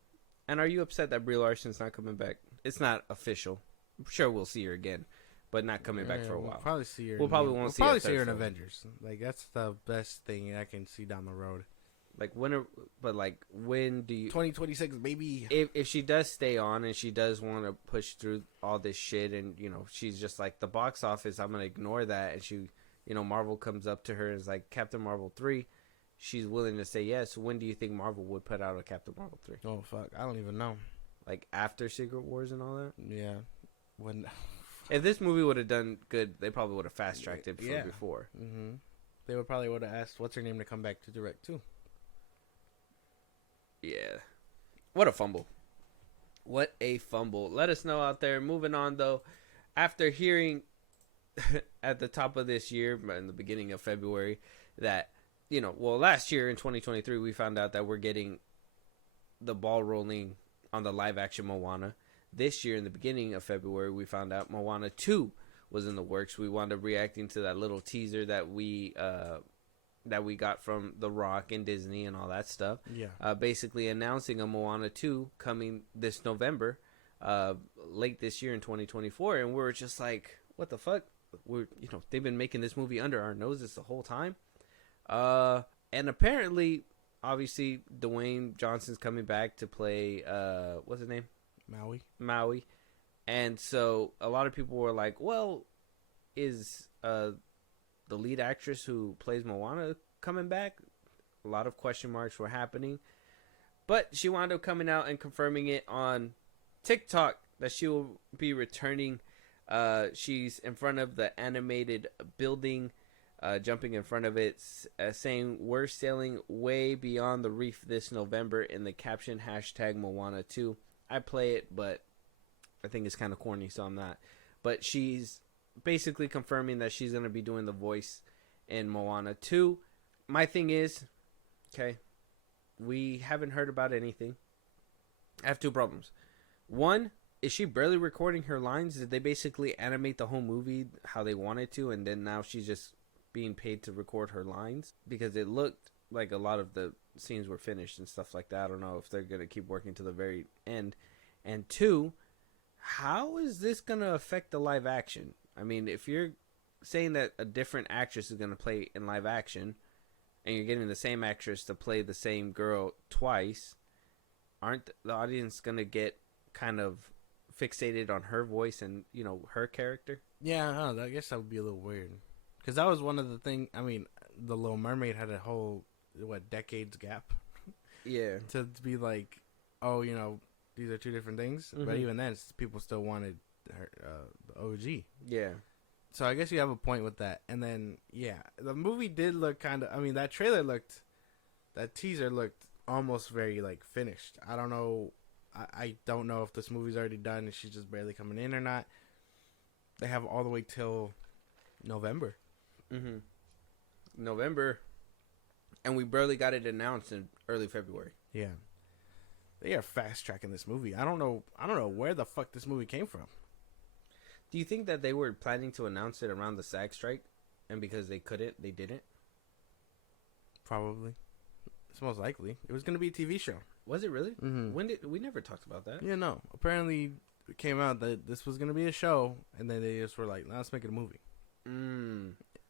are you upset that Brie Larson's not coming back? It's not official. I'm sure we'll see her again, but not coming back for a while. We'll probably see her. We'll probably see her in Avengers. Like, that's the best thing I can see down the road. Like, when do you 2026, baby? If she does stay on and she does want to push through all this shit, and she's just like, the box office, I'm gonna ignore that, and she, Marvel comes up to her and is like, Captain Marvel 3, she's willing to say yes. When do you think Marvel would put out a Captain Marvel 3? Oh fuck, I don't even know. Like, after Secret Wars and all that? Yeah. When if this movie would have done good, they probably would have fast tracked it before. Mm-hmm. They would have asked what's her name to come back to direct too. Yeah. What a fumble. What a fumble. Let us know out there. Moving on, though. After hearing at the top of this year, in the beginning of February, that, last year in 2023, we found out that we're getting the ball rolling on the live-action Moana. This year, in the beginning of February, we found out Moana 2 was in the works. We wound up reacting to that little teaser that we got from The Rock and Disney and all that stuff. Yeah. Basically announcing a Moana 2 coming this November, late this year in 2024, and we're just like, what the fuck? They've been making this movie under our noses the whole time. And apparently, obviously, Dwayne Johnson's coming back to play, what's his name? Maui. And so a lot of people were like, well, is the lead actress who plays Moana coming back? A lot of question marks were happening. But she wound up coming out and confirming it on TikTok that she will be returning. She's in front of the animated building, jumping in front of it, saying, we're sailing way beyond the reef this November, in the caption #Moana2. I play it, but I think it's kind of corny, so I'm not. But she's basically confirming that she's going to be doing the voice in Moana 2. My thing is, okay, we haven't heard about anything. I have two problems. One, is she barely recording her lines? Did they basically animate the whole movie how they wanted to, and then now she's just being paid to record her lines? Because it looked like a lot of the scenes were finished and stuff like that. I don't know if they're going to keep working to the very end. And two, how is this gonna affect the live action? I mean, if you're saying that a different actress is gonna play in live action, and you're getting the same actress to play the same girl twice, aren't the audience gonna get kind of fixated on her voice and her character? Yeah, I don't know, I guess that would be a little weird. Because that was one of the things. I mean, The Little Mermaid had a whole decades gap Yeah. to be like, oh, these are two different things. But even then, people still wanted her, the OG. Yeah. So I guess you have a point with that. And then, yeah, the movie did look kind of. I mean, that teaser looked almost very like finished. I don't know. I don't know if this movie's already done and she's just barely coming in or not. They have all the way till November. November, and we barely got it announced in early February. Yeah, they are fast tracking this movie. I don't know where the fuck this movie came from. Do you think that they were planning to announce it around the SAG strike, and because they couldn't, they didn't? Probably. It's most likely. It was going to be a TV show. Was it really? Mm-hmm. When did we never talked about that? Yeah, no. Apparently, it came out that this was going to be a show, and then they just were like, "Let's make it a movie."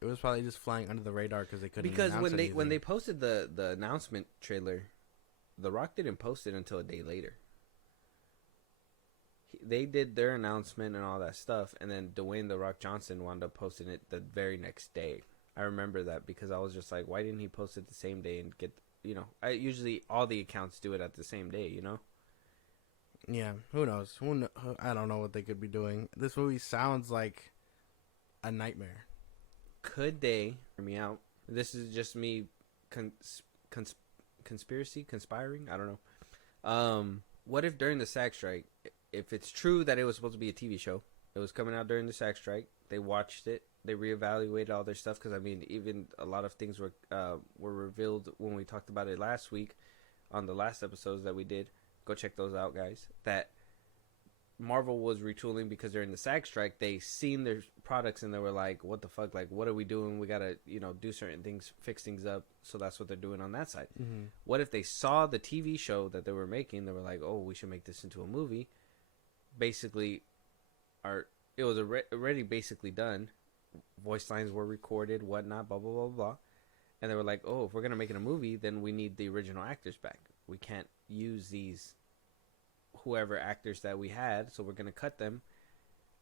It was probably just flying under the radar because they couldn't. Because announce when they anything. posted the announcement trailer, The Rock didn't post it until a day later. They did their announcement and all that stuff, and then Dwayne The Rock Johnson wound up posting it the very next day. I remember that because I was just like, why didn't he post it the same day and get I usually all the accounts do it at the same day, Yeah, who knows? I don't know what they could be doing. This movie sounds like a nightmare. Could they hear me out? This is just me conspiring. I don't know. What if during the SAG strike, if it's true that it was supposed to be a TV show, it was coming out during the SAG strike, they watched it, they reevaluated all their stuff, because I mean, even a lot of things were revealed when we talked about it last week on the last episodes that we did. Go check those out, guys. That Marvel was retooling because during the SAG strike, they seen their products and they were like, what the fuck? Like, what are we doing? We got to, do certain things, fix things up. So that's what they're doing on that side. Mm-hmm. What if they saw the TV show that they were making? They were like, oh, we should make this into a movie. Basically, it was already basically done. Voice lines were recorded, whatnot, blah, blah, blah, blah. And they were like, oh, if we're going to make it a movie, then we need the original actors back. We can't use these whoever actors that we had, so we're going to cut them.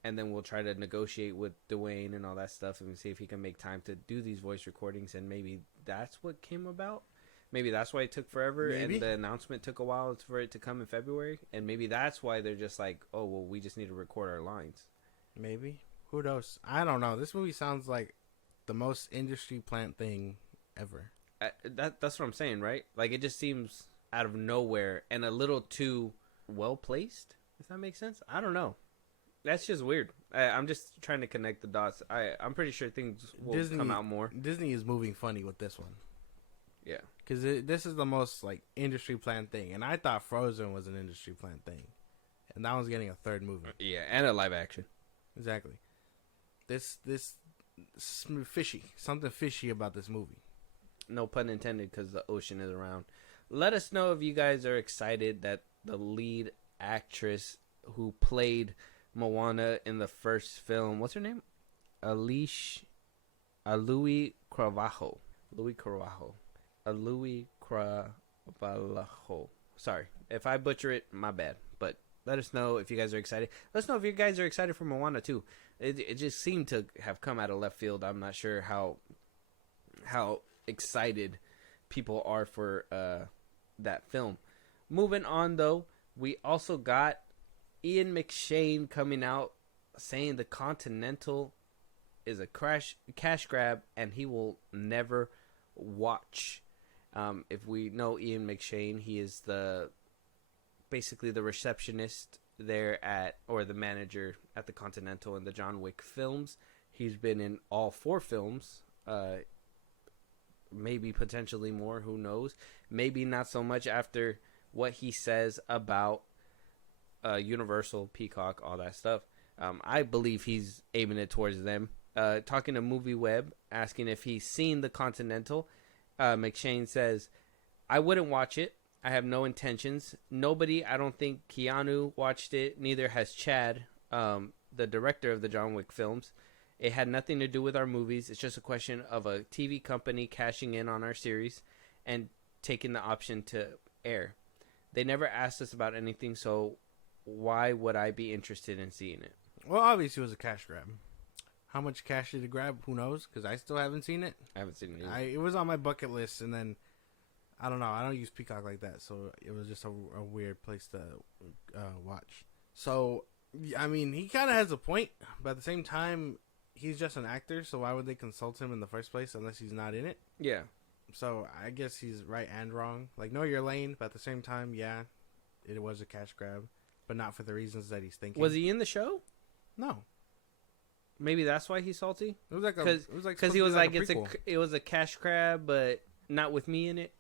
And then we'll try to negotiate with Dwayne and all that stuff and see if he can make time to do these voice recordings. And maybe that's what came about. Maybe that's why it took forever. Maybe. And the announcement took a while for it to come in February. And maybe that's why they're just like, oh, well, we just need to record our lines. Maybe. Who knows? I don't know. This movie sounds like the most industry plant thing ever. That's what I'm saying, right? Like, it just seems out of nowhere and a little too well placed. Does that make sense? I don't know. That's just weird. I'm just trying to connect the dots. I'm pretty sure things will come out more. Disney is moving funny with this one. Yeah. Because this is the most, like, industry planned thing. And I thought Frozen was an industry planned thing. And that one's getting a third movie. Yeah, and a live action. Exactly. This fishy. Something fishy about this movie. No pun intended, because the ocean is around. Let us know if you guys are excited that the lead actress who played Moana in the first film, what's her name? Louis Carvalho. Sorry if I butcher it, my bad. But let us know if you guys are excited. Let us know if you guys are excited for Moana too. It just seemed to have come out of left field. I'm not sure how excited people are for that film. Moving on though, we also got Ian McShane coming out saying the Continental is a cash grab and he will never watch. If we know Ian McShane, he is basically the receptionist there or the manager at the Continental in the John Wick films. He's been in all 4 films, maybe potentially more, who knows. Maybe not so much after what he says about Universal, Peacock, all that stuff. I believe he's aiming it towards them. Talking to MovieWeb, asking if he's seen the Continental, McShane says, I wouldn't watch it. I have no intentions. Nobody, I don't think Keanu watched it. Neither has Chad, the director of the John Wick films. It had nothing to do with our movies. It's just a question of a TV company cashing in on our series and taking the option to air. They never asked us about anything, so why would I be interested in seeing it? Well, obviously it was a cash grab. How much cash did it grab? Who knows? Because I still haven't seen it. I haven't seen it either. It was on my bucket list, and then I don't know. I don't use Peacock like that, so it was just a weird place to watch. So, I mean, he kind of has a point, but at the same time, he's just an actor, so why would they consult him in the first place unless he's not in it? Yeah. So, I guess he's right and wrong. Like, know your lane, but at the same time, yeah, it was a cash grab, but not for the reasons that he's thinking. Was he in the show? No. Maybe that's why he's salty? It was like because he was like it was a cash grab, but not with me in it.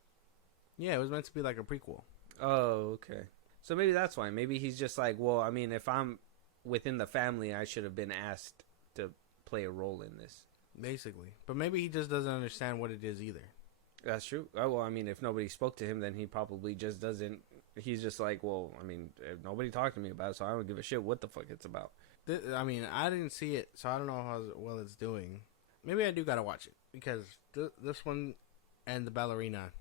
Yeah, it was meant to be like a prequel. Oh, okay. So maybe that's why. Maybe he's just like, well, I mean, if I'm within the family, I should have been asked to play a role in this. Basically. But maybe he just doesn't understand what it is either. That's true. Oh, well, I mean, if nobody spoke to him, then he probably just doesn't. He's just like, well, I mean, if nobody talked to me about it, so I don't give a shit what the fuck it's about. I mean, I didn't see it, so I don't know how well it's doing. Maybe I do gotta watch it, because this one and the ballerina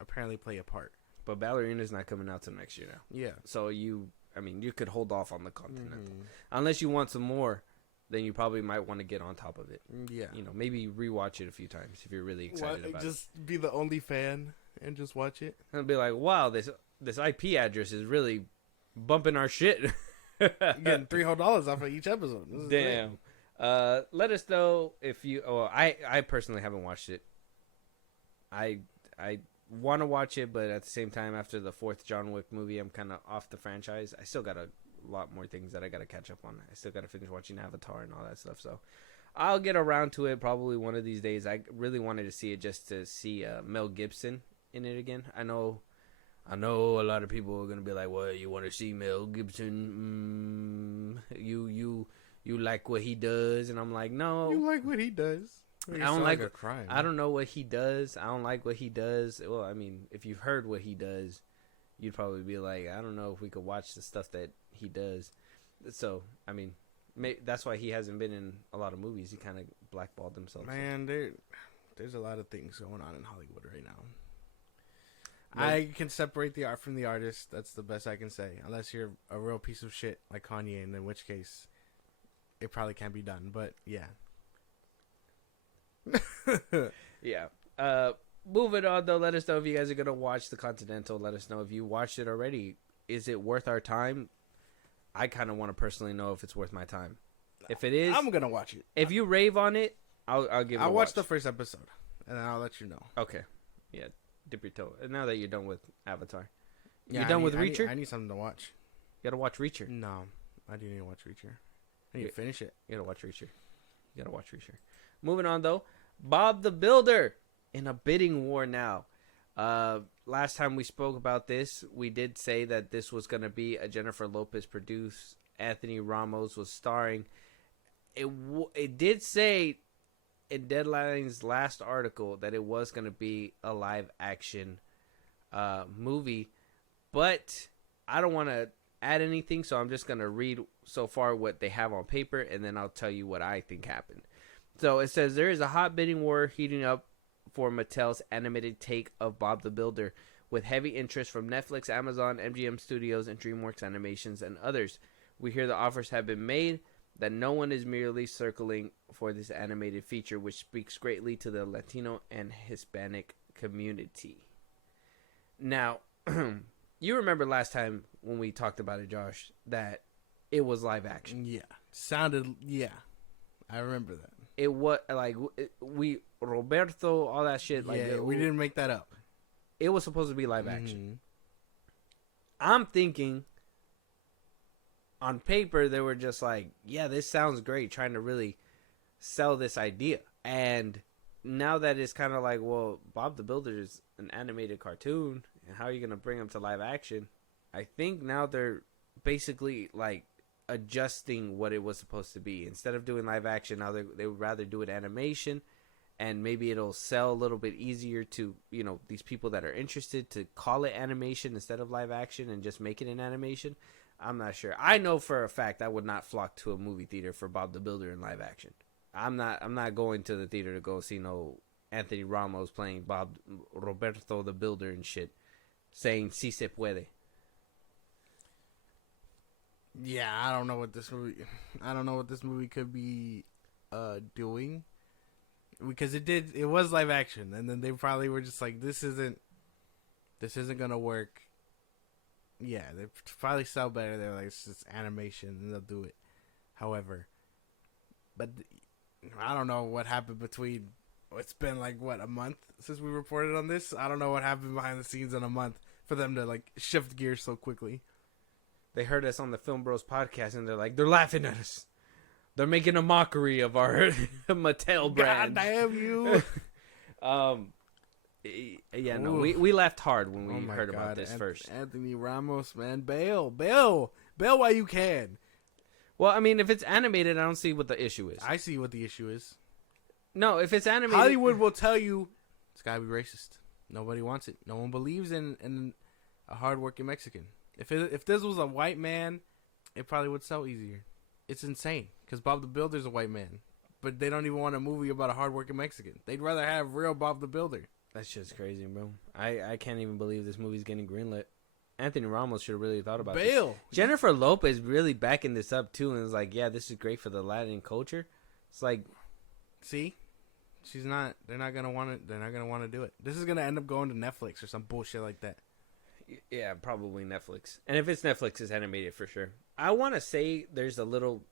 apparently play a part. But Ballerina's not coming out till next year now. Yeah. So you could hold off on the Continental. Unless you want some more, then you probably might want to get on top of it. Yeah. You know, maybe rewatch it a few times if you're really excited about it. Just be the only fan and just watch it? And be like, wow, this IP address is really bumping our shit. You're getting $3 off of each episode. Damn. Let us know if you... Oh, I personally haven't watched it. I want to watch it, but at the same time, after the 4th John Wick movie, I'm kind of off the franchise. I still got a lot more things that I got to catch up on. I still got to finish watching Avatar and all that stuff, so I'll get around to it probably one of these days. I really wanted to see it just to see Mel Gibson in it again. I know a lot of people are gonna be like, "Well, you want to see Mel Gibson? You like what he does?" And I'm like, "No, you like what he does." I don't like a crime. I don't know what he does. I don't like what he does. Well, I mean, if you've heard what he does, you'd probably be like, I don't know if we could watch the stuff that he does. So, I mean, that's why he hasn't been in a lot of movies. He kind of blackballed himself. Man, there's a lot of things going on in Hollywood right now. I can separate the art from the artist. That's the best I can say. Unless you're a real piece of shit like Kanye, and in which case, it probably can't be done. But, yeah. Yeah. Moving on, though, let us know if you guys are going to watch The Continental. Let us know if you watched it already. Is it worth our time? I kind of want to personally know if it's worth my time. If it is, I'm going to watch it. If you rave on it, I'll give it a watch. I'll watch the first episode, and then I'll let you know. Okay. Yeah, dip your toe. And now that you're done with Avatar. Yeah, you're done with Reacher? I need something to watch. You got to watch Reacher. No, I do need to watch Reacher. I need to finish it. You got to watch Reacher. You got to watch Reacher. Moving on, though. Bob the Builder in a bidding war now. Last time we spoke about this, we did say that this was going to be a Jennifer Lopez produced. Anthony Ramos was starring. It did say in Deadline's last article that it was going to be a live action movie, but I don't want to add anything, so I'm just going to read so far what they have on paper, and then I'll tell you what I think happened. So it says there is a hot bidding war heating up for Mattel's animated take of Bob the Builder, with heavy interest from Netflix, Amazon, MGM Studios, and DreamWorks Animations, and others. We hear the offers have been made, that no one is merely circling for this animated feature, which speaks greatly to the Latino and Hispanic community. Now, you remember last time when we talked about it, Josh, that it was live action. Yeah. I remember that. It was like Roberto, all that shit. Like, we didn't make that up. It was supposed to be live action. I'm thinking, on paper, they were just like, yeah, this sounds great, trying to really sell this idea. And now that it's kind of like, well, Bob the Builder is an animated cartoon, and how are you going to bring him to live action? I think now they're basically like adjusting what it was supposed to be. Instead of doing live action, now they would rather do it animation. and maybe it'll sell a little bit easier to, you know, these people that are interested to call it animation instead of live action and just make it an animation. I'm not sure. I know for a fact I would not flock to a movie theater for Bob the Builder in live action. I'm not going to the theater to go see no Anthony Ramos playing Roberto the Builder and shit, saying "Si se puede." Yeah, I don't know what this movie could be doing, because it was live action, and then they probably were just like, this isn't gonna work. Yeah, they probably sell better. They're like, it's just animation, and they'll do it. However, but I don't know what happened between. It's been like a month since we reported on this. I don't know what happened behind the scenes in a month for them to like shift gears so quickly. They heard us on the Film Bros podcast, and they're like, they're laughing at us. They're making a mockery of our Mattel brand. God damn you! Yeah, no, we laughed hard when we heard about this first. Anthony Ramos, man, bail while you can. Well, I mean, if it's animated, I don't see what the issue is. I see what the issue is. No, if it's animated, Hollywood will tell you it's gotta be racist. Nobody wants it. No one believes in a hardworking Mexican. If this was a white man, it probably would sell easier. It's insane because Bob the Builder's a white man, but they don't even want a movie about a hardworking Mexican. They'd rather have real Bob the Builder. That's just crazy, bro. I can't even believe this movie's getting greenlit. Anthony Ramos should have really thought about this. Jennifer Lopez really backing this up too, and was like, "Yeah, this is great for the Latin culture." It's like, see, she's not. They're not gonna want it. They're not gonna want to do it. This is gonna end up going to Netflix or some bullshit like that. Yeah, probably Netflix. And if it's Netflix, it's animated for sure. I want to say there's a little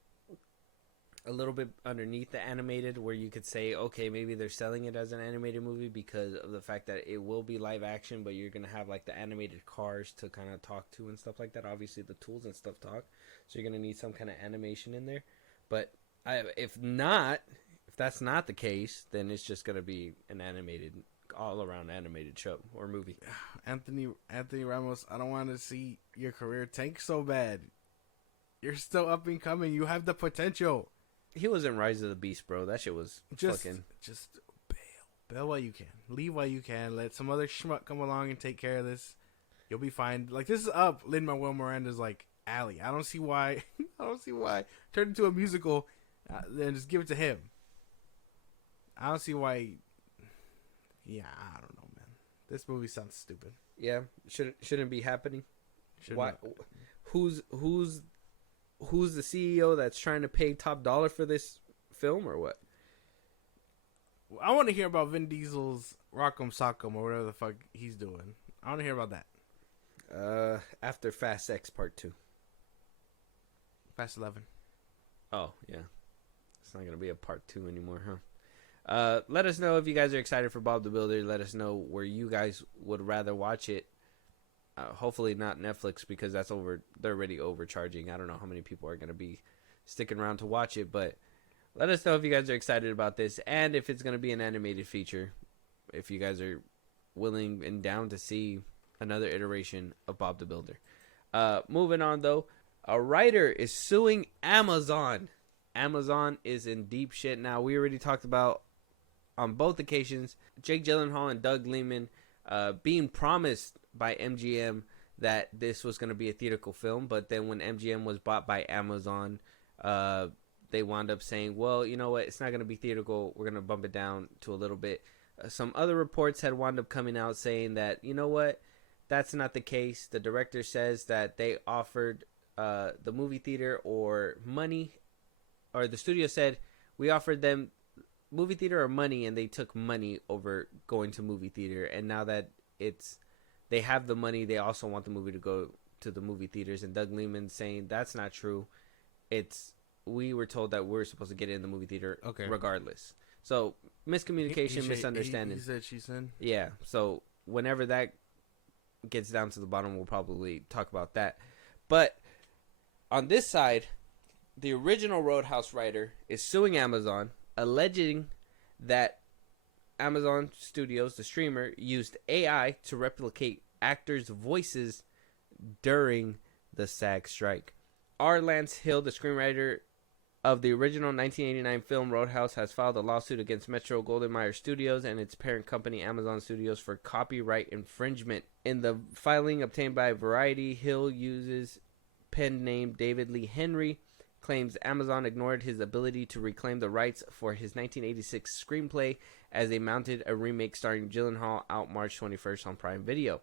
bit underneath the animated where you could say, okay, maybe they're selling it as an animated movie because of the fact that it will be live action, but you're going to have like the animated cars to kind of talk to and stuff like that. Obviously the tools and stuff talk. So you're going to need some kind of animation in there. But if that's not the case, then it's just going to be an animated, all around animated show or movie. Anthony Ramos, I don't want to see your career tank so bad. You're still up and coming. You have the potential. He was in Rise of the Beast, bro. That shit was fucking... Just bail while you can. Leave while you can. Let some other schmuck come along and take care of this. You'll be fine. Like, this is up Lin-Manuel Miranda's, like, alley. I don't see why. Turn it into a musical, then just give it to him. I don't see why... Yeah, I don't know, man. This movie sounds stupid. Yeah, shouldn't be happening. Why? Who's the CEO that's trying to pay top dollar for this film or what? I want to hear about Vin Diesel's Rock'em Sock'em or whatever the fuck he's doing. I want to hear about that. After Fast X Part 2. Fast 11. Oh, yeah. It's not going to be a Part 2 anymore, huh? Let us know if you guys are excited for Bob the Builder. Let us know where you guys would rather watch it. Hopefully not Netflix because they're already overcharging. I don't know how many people are going to be sticking around to watch it, but let us know if you guys are excited about this and if it's going to be an animated feature. If you guys are willing and down to see another iteration of Bob the Builder. Moving on though, a writer is suing Amazon. Amazon is in deep shit now. We already talked about on both occasions Jake Gyllenhaal and Doug Liman being promised by MGM that this was going to be a theatrical film, but then when MGM was bought by Amazon, they wound up saying, well, you know what, it's not going to be theatrical, we're going to bump it down to a little bit. Some other reports had wound up coming out saying that, you know what, that's not the case. The director says that they offered the movie theater or money, or the studio said, we offered them movie theater or money, and they took money over going to movie theater, and now that they have the money, they also want the movie to go to the movie theaters. And Doug Liman saying that's not true. We were told that we're supposed to get it in the movie theater regardless. So miscommunication, misunderstanding. He said, she said. Yeah. So whenever that gets down to the bottom, we'll probably talk about that. But on this side, the original Roadhouse writer is suing Amazon, alleging that Amazon Studios, the streamer, used AI to replicate actors' voices during the SAG strike. R. Lance Hill, the screenwriter of the original 1989 film Roadhouse has filed a lawsuit against Metro Goldwyn Mayer Studios and its parent company Amazon Studios for copyright infringement. In the filing obtained by Variety, Hill uses pen name David Lee Henry, claims Amazon ignored his ability to reclaim the rights for his 1986 screenplay as they mounted a remake starring Gyllenhaal out March 21st on Prime Video.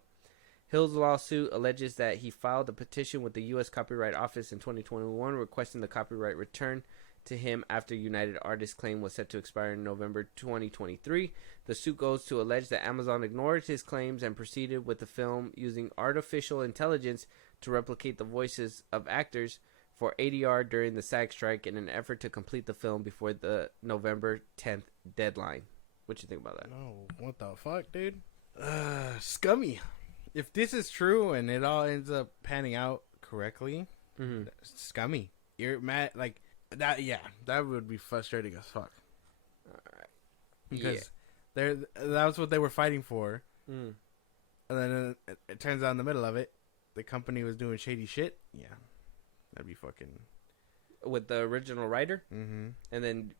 Hill's lawsuit alleges that he filed a petition with the U.S. Copyright Office in 2021 requesting the copyright return to him after United Artists' claim was set to expire in November 2023. The suit goes to allege that Amazon ignored his claims and proceeded with the film using artificial intelligence to replicate the voices of actors for ADR during the SAG strike in an effort to complete the film before the November 10th deadline. What you think about that? No, what the fuck, dude? Scummy. If this is true and it all ends up panning out correctly, scummy. You're mad like that. Yeah, that would be frustrating as fuck. Because that was what they were fighting for, and then it turns out in the middle of it, the company was doing shady shit. Yeah, that'd be fucking with the original writer, and then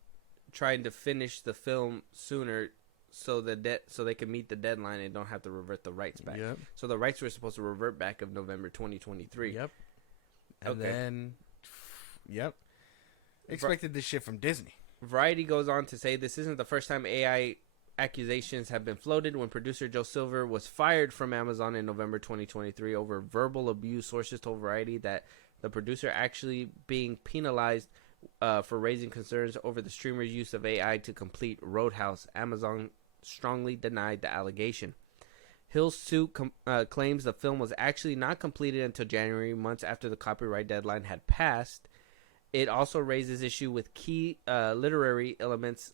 trying to finish the film sooner. So so they can meet the deadline and don't have to revert the rights back. Yep. So the rights were supposed to revert back of November 2023. Yep. And then, expected this shit from Disney. Variety goes on to say this isn't the first time AI accusations have been floated. When producer Joe Silver was fired from Amazon in November 2023 over verbal abuse, sources told Variety that the producer actually being penalized for raising concerns over the streamer's use of AI to complete Roadhouse. Amazon strongly denied the allegation. Hill's suit claims the film was actually not completed until January, months after the copyright deadline had passed. It also raises issue with key literary elements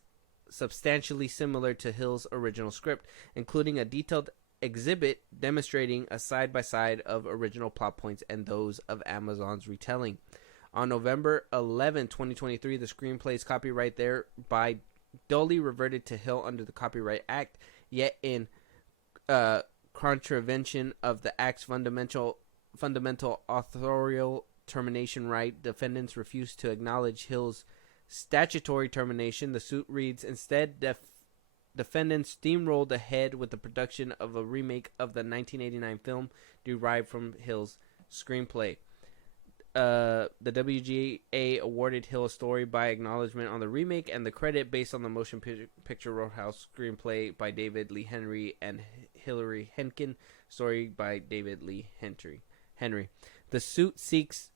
substantially similar to Hill's original script, including a detailed exhibit demonstrating a side-by-side of original plot points and those of Amazon's retelling. On November 11, 2023, the screenplay's copyright thereby duly reverted to Hill under the Copyright Act, yet in contravention of the Act's fundamental authorial termination right, defendants refused to acknowledge Hill's statutory termination. The suit reads, instead, defendants steamrolled ahead with the production of a remake of the 1989 film derived from Hill's screenplay. The WGA awarded Hill a story by acknowledgement on the remake and the credit based on the motion picture Roadhouse screenplay by David Lee Henry and Hilary Henkin, story by David Lee Henry. The suit seeks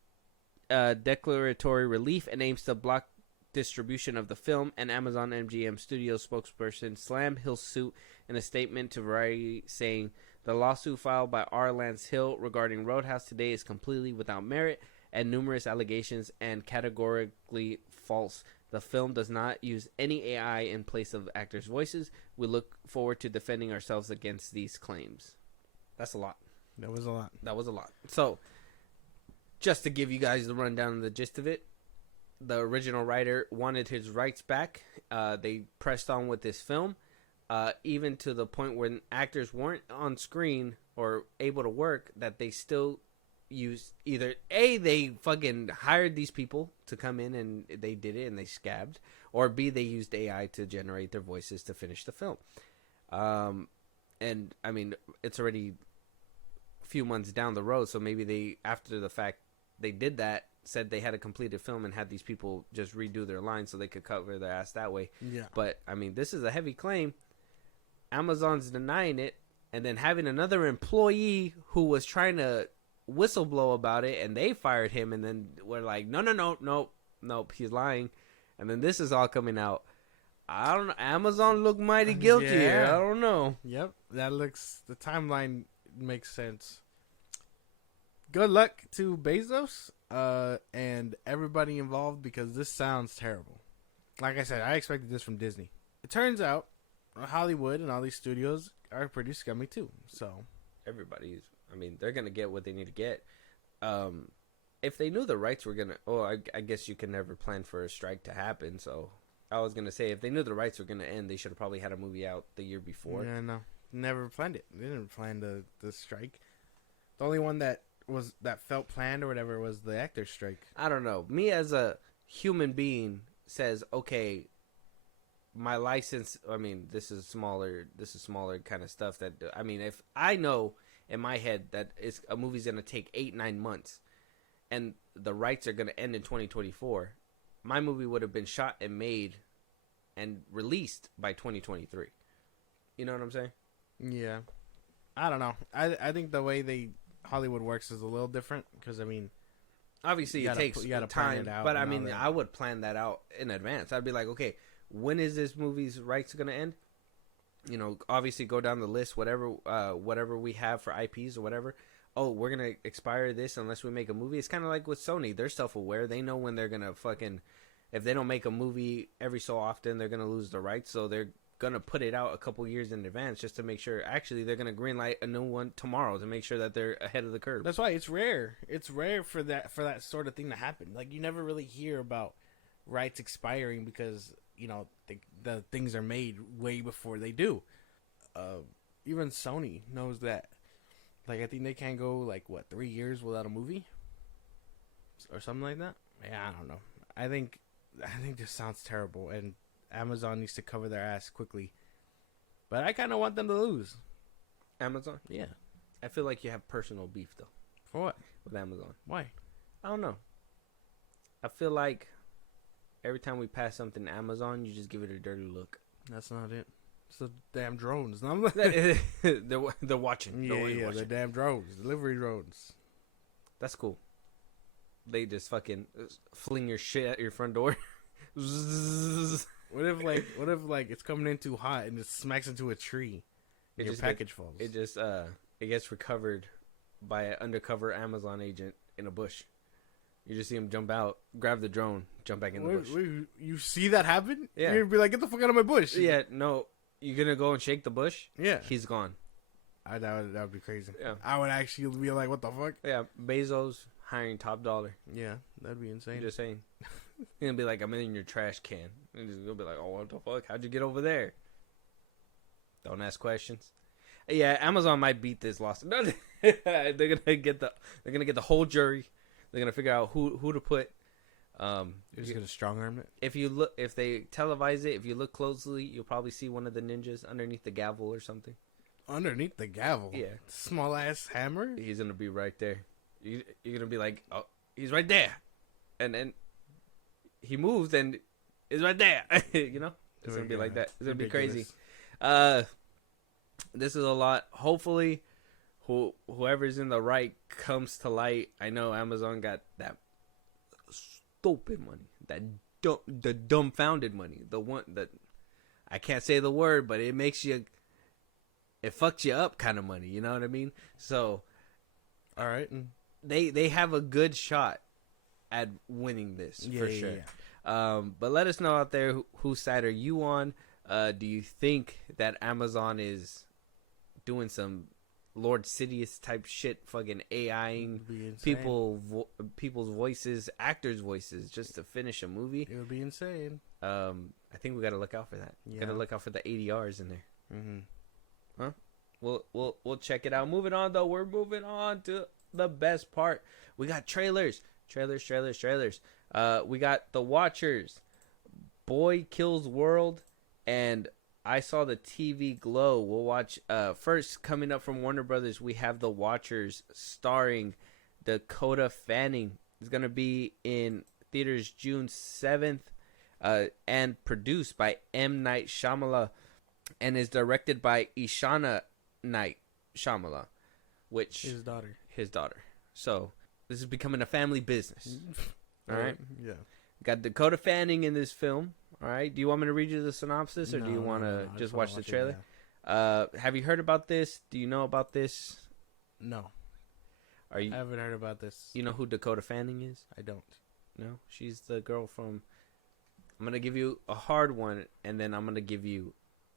declaratory relief and aims to block distribution of the film, and Amazon MGM Studios spokesperson slammed Hill's suit in a statement to Variety, saying, the lawsuit filed by R. Lance Hill regarding Roadhouse today is completely without merit and numerous allegations and categorically false. The film does not use any AI in place of actors' voices. We look forward to defending ourselves against these claims. That's a lot. That was a lot. So, just to give you guys the rundown of the gist of it, the original writer wanted his rights back. They pressed on with this film, even to the point when actors weren't on screen or able to work, that they still used either A, they fucking hired these people to come in and they did it and they scabbed, or B, they used AI to generate their voices to finish the film. And I mean, it's already a few months down the road, so maybe they, after the fact they did that, said they had a completed film and had these people just redo their lines so they could cover their ass that way. Yeah. But I mean, this is a heavy claim. Amazon's denying it, and then having another employee who was trying to whistleblow about it, and they fired him, and then we're like, nope, he's lying, and then this is all coming out. I don't know. Amazon look mighty guilty here. I don't know. Yep, the timeline makes sense. Good luck to Bezos and everybody involved, because this sounds terrible. Like I said, I expected this from Disney. It turns out Hollywood and all these studios are pretty scummy too. So everybody's, I mean, they're gonna get what they need to get. If they knew the rights were gonna, I guess you can never plan for a strike to happen. So I was gonna say, if they knew the rights were gonna end, they should have probably had a movie out the year before. Yeah, no, never planned it. They didn't plan the strike. The only one that felt planned or whatever was the actors strike. I don't know. Me as a human being says, okay, my license, I mean, this is smaller kind of stuff that, I mean, if I know in my head that a movie's going to take 8-9 months and the rights are going to end in 2024, my movie would have been shot and made and released by 2023. You know what I'm saying? Yeah. I don't know. I think the way Hollywood works is a little different because, I mean, obviously it takes time, but I mean, I would plan that out in advance. I'd be like, okay, when is this movie's rights going to end? You know, obviously go down the list, whatever we have for IPs or whatever. Oh, we're going to expire this unless we make a movie. It's kind of like with Sony. They're self-aware. They know when they're going to if they don't make a movie every so often, they're going to lose the rights. So they're going to put it out a couple years in advance just to make sure. Actually, they're going to greenlight a new one tomorrow to make sure that they're ahead of the curve. That's why it's rare. It's rare for that sort of thing to happen. Like, you never really hear about rights expiring because, you know, the things are made way before they do. Even Sony knows that. Like, I think they can't go, like, 3 years without a movie? Or something like that? Yeah, I don't know. I think this sounds terrible, and Amazon needs to cover their ass quickly. But I kind of want them to lose. Amazon? Yeah. I feel like you have personal beef, though. For what? With Amazon. Why? I don't know. I feel like every time we pass something Amazon, you just give it a dirty look. That's not it. It's the damn drones. They're watching. Yeah, the damn drones. Delivery drones. That's cool. They just fucking fling your shit at your front door. What if it's coming in too hot and it smacks into a tree? And your package falls. It just it gets recovered by an undercover Amazon agent in a bush. You just see him jump out, grab the drone, jump back in the bush. Wait, you see that happen? Yeah. You're gonna be like, get the fuck out of my bush. Yeah, no. You're gonna go and shake the bush? Yeah. He's gone. That would be crazy. Yeah. I would actually be like, what the fuck? Yeah, Bezos hiring top dollar. Yeah, that'd be insane. I'm just saying. He's gonna be like, I'm in your trash can. And he's gonna be like, oh, what the fuck? How'd you get over there? Don't ask questions. Yeah, Amazon might beat this lawsuit. No, they're gonna get the whole jury. They're gonna figure out who to put. You're just gonna strong arm it. If they televise it, if you look closely, you'll probably see one of the ninjas underneath the gavel or something. Underneath the gavel? Yeah. Small ass hammer? He's gonna be right there. You're gonna be like, oh, he's right there, and then he moves and is right there. You know, it's gonna be like that. It's gonna be crazy. This is a lot. Hopefully, whoever's in the right comes to light. I know Amazon got that stupid money, the dumbfounded money, the one that I can't say the word, but it fucks you up kind of money. You know what I mean? So, all right, they have a good shot at winning this for sure. Yeah. But let us know out there whose side are you on? Do you think that Amazon is doing some Lord Sidious type shit, fucking AIing people's voices, actors' voices, just to finish a movie? It would be insane. I think we got to look out for that. Yeah. Got to look out for the ADRs in there. Mm-hmm. Huh? We'll check it out. Moving on though, we're moving on to the best part. We got trailers. We got The Watchers, Boy Kills World, and I Saw the TV Glow. We'll watch first, coming up from Warner Brothers, we have The Watchers starring Dakota Fanning. It's going to be in theaters June 7th and produced by M. Night Shyamalan and is directed by Ishana Night Shyamalan, which his daughter. So this is becoming a family business. All right? Yeah. Got Dakota Fanning in this film. All right. Do you want me to read you the synopsis, or do you want to just watch the trailer? Have you heard about this? Do you know about this? No. I haven't heard about this. You know who Dakota Fanning is? I don't. No? She's the girl from... I'm going to give you a hard one, and then I'm going to give you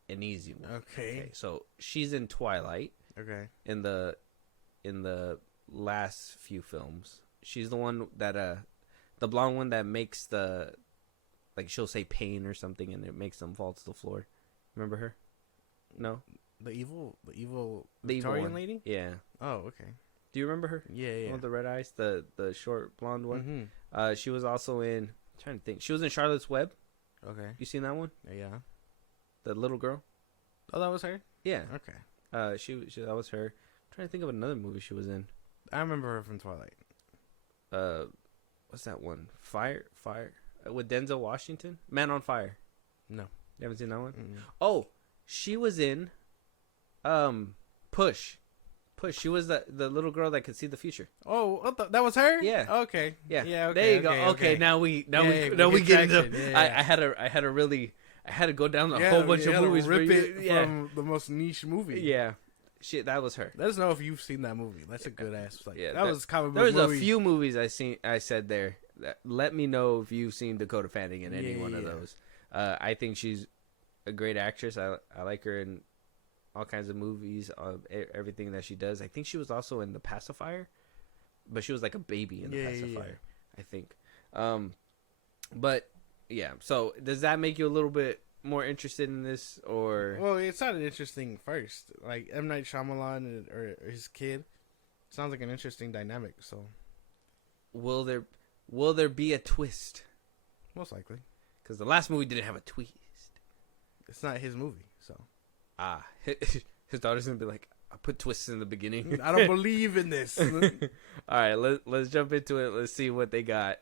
an easy one. Okay. So she's in Twilight. Okay. In the last few films. She's the one that... the blonde one that makes the... Like, she'll say pain or something, and it makes them fall to the floor. Remember her? No? The evil Victorian lady? Yeah. Oh, okay. Do you remember her? Yeah. With the red eyes, the short blonde one. Mm-hmm. She was also in trying to think. She was in Charlotte's Web. Okay. You seen that one? Yeah. The little girl. Oh, that was her. Yeah. Okay. She that was her. I'm trying to think of another movie she was in. I remember her from Twilight. What's that one? Fire with Denzel Washington. Man on Fire. No. You haven't seen that one? Mm-mm. Oh, she was in, Push. She was the little girl that could see the future. Oh, that was her. Yeah. Okay. Yeah. Yeah. Okay, there you go. Okay. Now we get into. Yeah. I had to go down a Yeah, whole bunch you of had to movies. Rip for you. it Yeah. from the most niche movie. Yeah. Shit, that was her. Let us know if you've seen that movie. That's a good ass. Like, Yeah, that was comic There book was movie. a few movies I said there. Let me know if you've seen Dakota Fanning in any one of Yeah. those. I think she's a great actress. I like her in all kinds of movies. Everything that she does. I think she was also in The Pacifier, but she was like a baby in The Pacifier. I think. But yeah. So does that make you a little bit more interested in this, or? Well, it sounded interesting first. Like M. Night Shyamalan or his kid. Sounds like an interesting dynamic. So Will there be a twist? most likely, Because the last movie didn't have a twist. it's not his movie. So His daughter's gonna be like, I put twists in the beginning. I don't believe in this. All right, let's jump into it. Let's see what they got.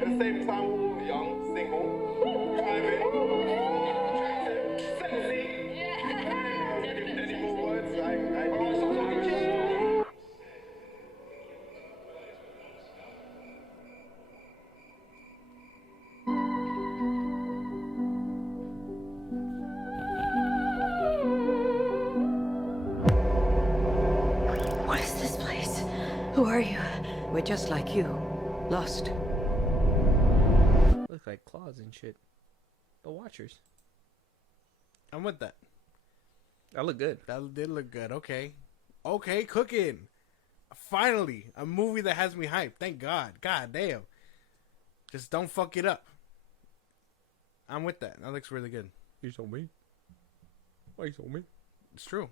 At the same time, we were young, single, driving, attractive, sexy. Any more words? I need some. What is this place? Who are you? We're just like you. Lost. Look like claws and shit. The Watchers. I'm with that. That look good. That did look good. Okay, cooking. Finally, a movie that has me hyped. Thank God. God damn. Just don't fuck it up. I'm with that. That looks really good. You so mean. Why you so mean? It's true.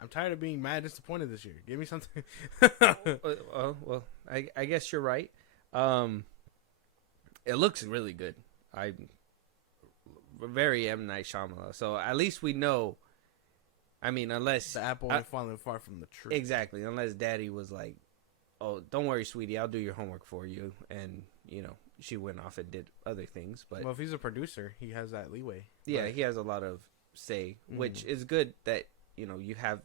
I'm tired of being mad disappointed this year. Give me something. Well, I guess you're right. It looks really good. I'm very M. Night Shyamalan. So at least we know. I mean, unless The apple ain't falling far from the tree. exactly, unless Daddy was like, "Oh, don't worry, sweetie, I'll do your homework for you," and she went off and did other things. But Well, if he's a producer, he has that leeway. yeah, But- he has a lot of say, which is good that you have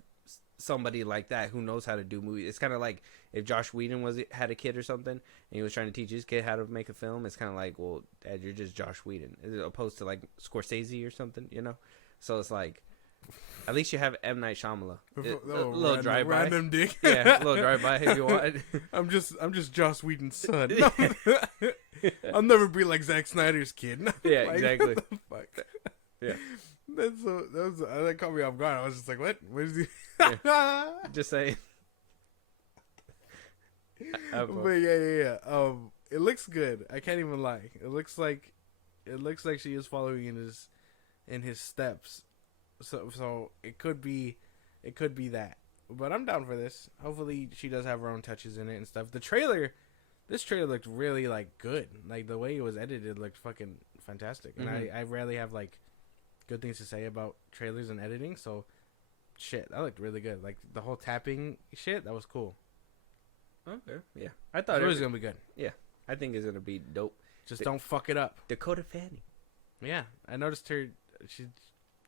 somebody like that who knows how to do movies. It's kind of like if Josh Whedon had a kid or something and he was trying to teach his kid how to make a film. It's kind of like, well, Dad, you're just Josh Whedon, as opposed to like Scorsese or something, So it's like, at least you have M. Night Shyamalan. A little drive by, random dick. yeah, a little drive by if you want. I'm just Josh Whedon's son. No. I'll never be like Zack Snyder's kid. Yeah, Like, exactly. What the fuck? Yeah. That caught me off guard. I was just like, what? What is he? Just saying. But yeah. It looks good. I can't even lie. It looks like she is following in his steps. So it could be that. But I'm down for this. Hopefully she does have her own touches in it and stuff. This trailer looked really like good. Like the way it was edited looked fucking fantastic. And I rarely have like good things to say about trailers and editing. So shit, that looked really good. Like the whole tapping shit, that was cool. Okay, yeah, I thought It it was was gonna be good. Yeah, I think it's gonna be dope. Just don't fuck it up. Dakota Fanning. Yeah, I noticed her. She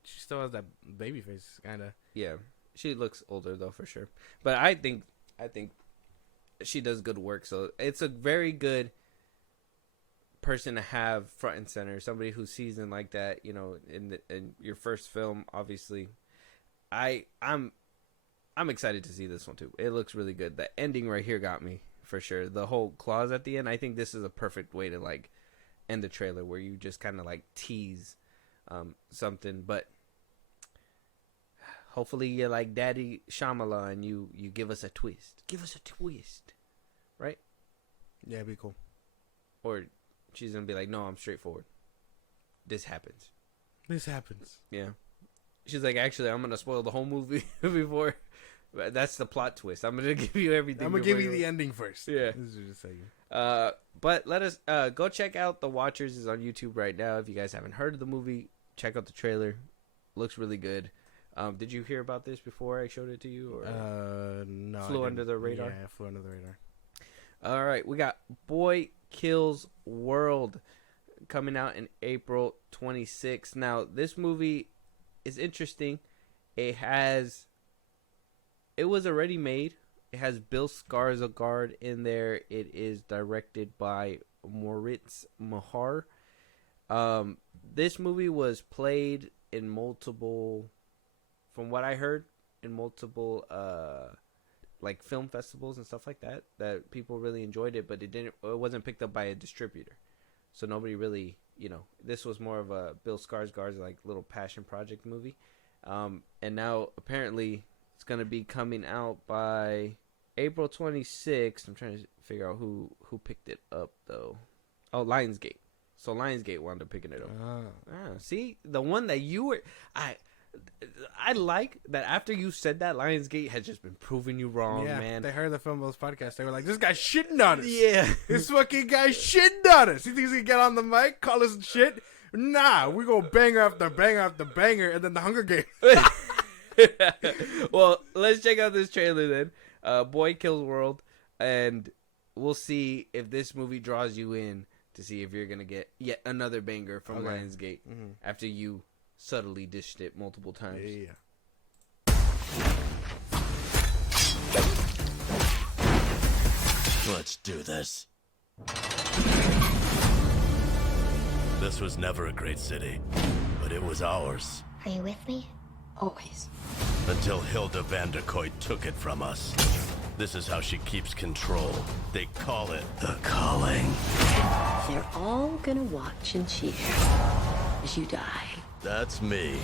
still has that baby face, kind of. Yeah, she looks older though for sure. But I think she does good work. So it's a very good person to have front and center. Somebody who's seasoned like that. In your first film, obviously. I'm excited to see this one too. It looks really good. The ending right here got me for sure. The whole clause at the end. I think this is a perfect way to like end the trailer where you just kind of like tease something, but hopefully you're like Daddy Shyamalan and you give us a twist. Give us a twist, right? Yeah, it'd be cool. Or she's gonna be like, no, I'm straightforward. This happens. This happens. Yeah. She's like, actually, I'm gonna spoil the whole movie before. That's the plot twist. I'm gonna give you everything. I'm gonna give you the ending first. Yeah. This is just saying. But let us go check out The Watchers. Is on YouTube right now. If you guys haven't heard of the movie, check out the trailer. Looks really good. Did you hear about this before I showed it to you? Or No. flew under the radar? Yeah, flew under the radar. All right, we got Boy Kills World coming out in April 26th. Now, this movie is interesting. It was already made. It has Bill Skarsgård in there. It is directed by Moritz Mahar. This movie was played in multiple, from what I heard, in multiple like film festivals and stuff like that. That people really enjoyed it, but it wasn't picked up by a distributor, so nobody really, this was more of a Bill Skarsgård's like little passion project movie. And now apparently it's gonna be coming out by April 26th. I'm trying to figure out who picked it up though. Oh, Lionsgate. So Lionsgate wound up picking it up. See, the one that you were, I like that after you said that, Lionsgate has just been proving you wrong, man. They heard the Film Bills podcast. They were like, this guy's shitting on us. Yeah. This fucking guy's shitting on us. He thinks he can get on the mic, call us shit. Nah, we go banger after banger after banger, and then the Hunger Games. Well, let's check out this trailer then. Boy Kills World, and we'll see if this movie draws you in to see if you're going to get yet another banger from Lionsgate after you subtly dished it multiple times. Yeah. Let's do this. This was never a great city, but it was ours. Are you with me? Always. Until Hilda van der Kooi took it from us. This is how she keeps control. They call it the calling. They're all gonna watch and cheer as you die. That's me,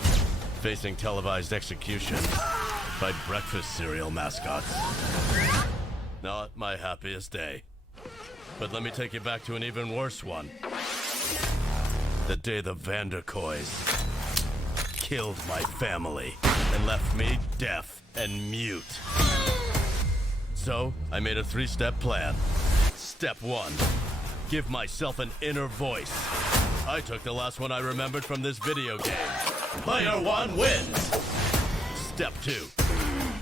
facing televised execution by breakfast cereal mascots. Not my happiest day. But let me take you back to an even worse one. The day the Van der Koois killed my family and left me deaf and mute. So, I made a 3-step plan. Step 1, give myself an inner voice. I took the last one I remembered from this video game. Player 1 wins! Step 2,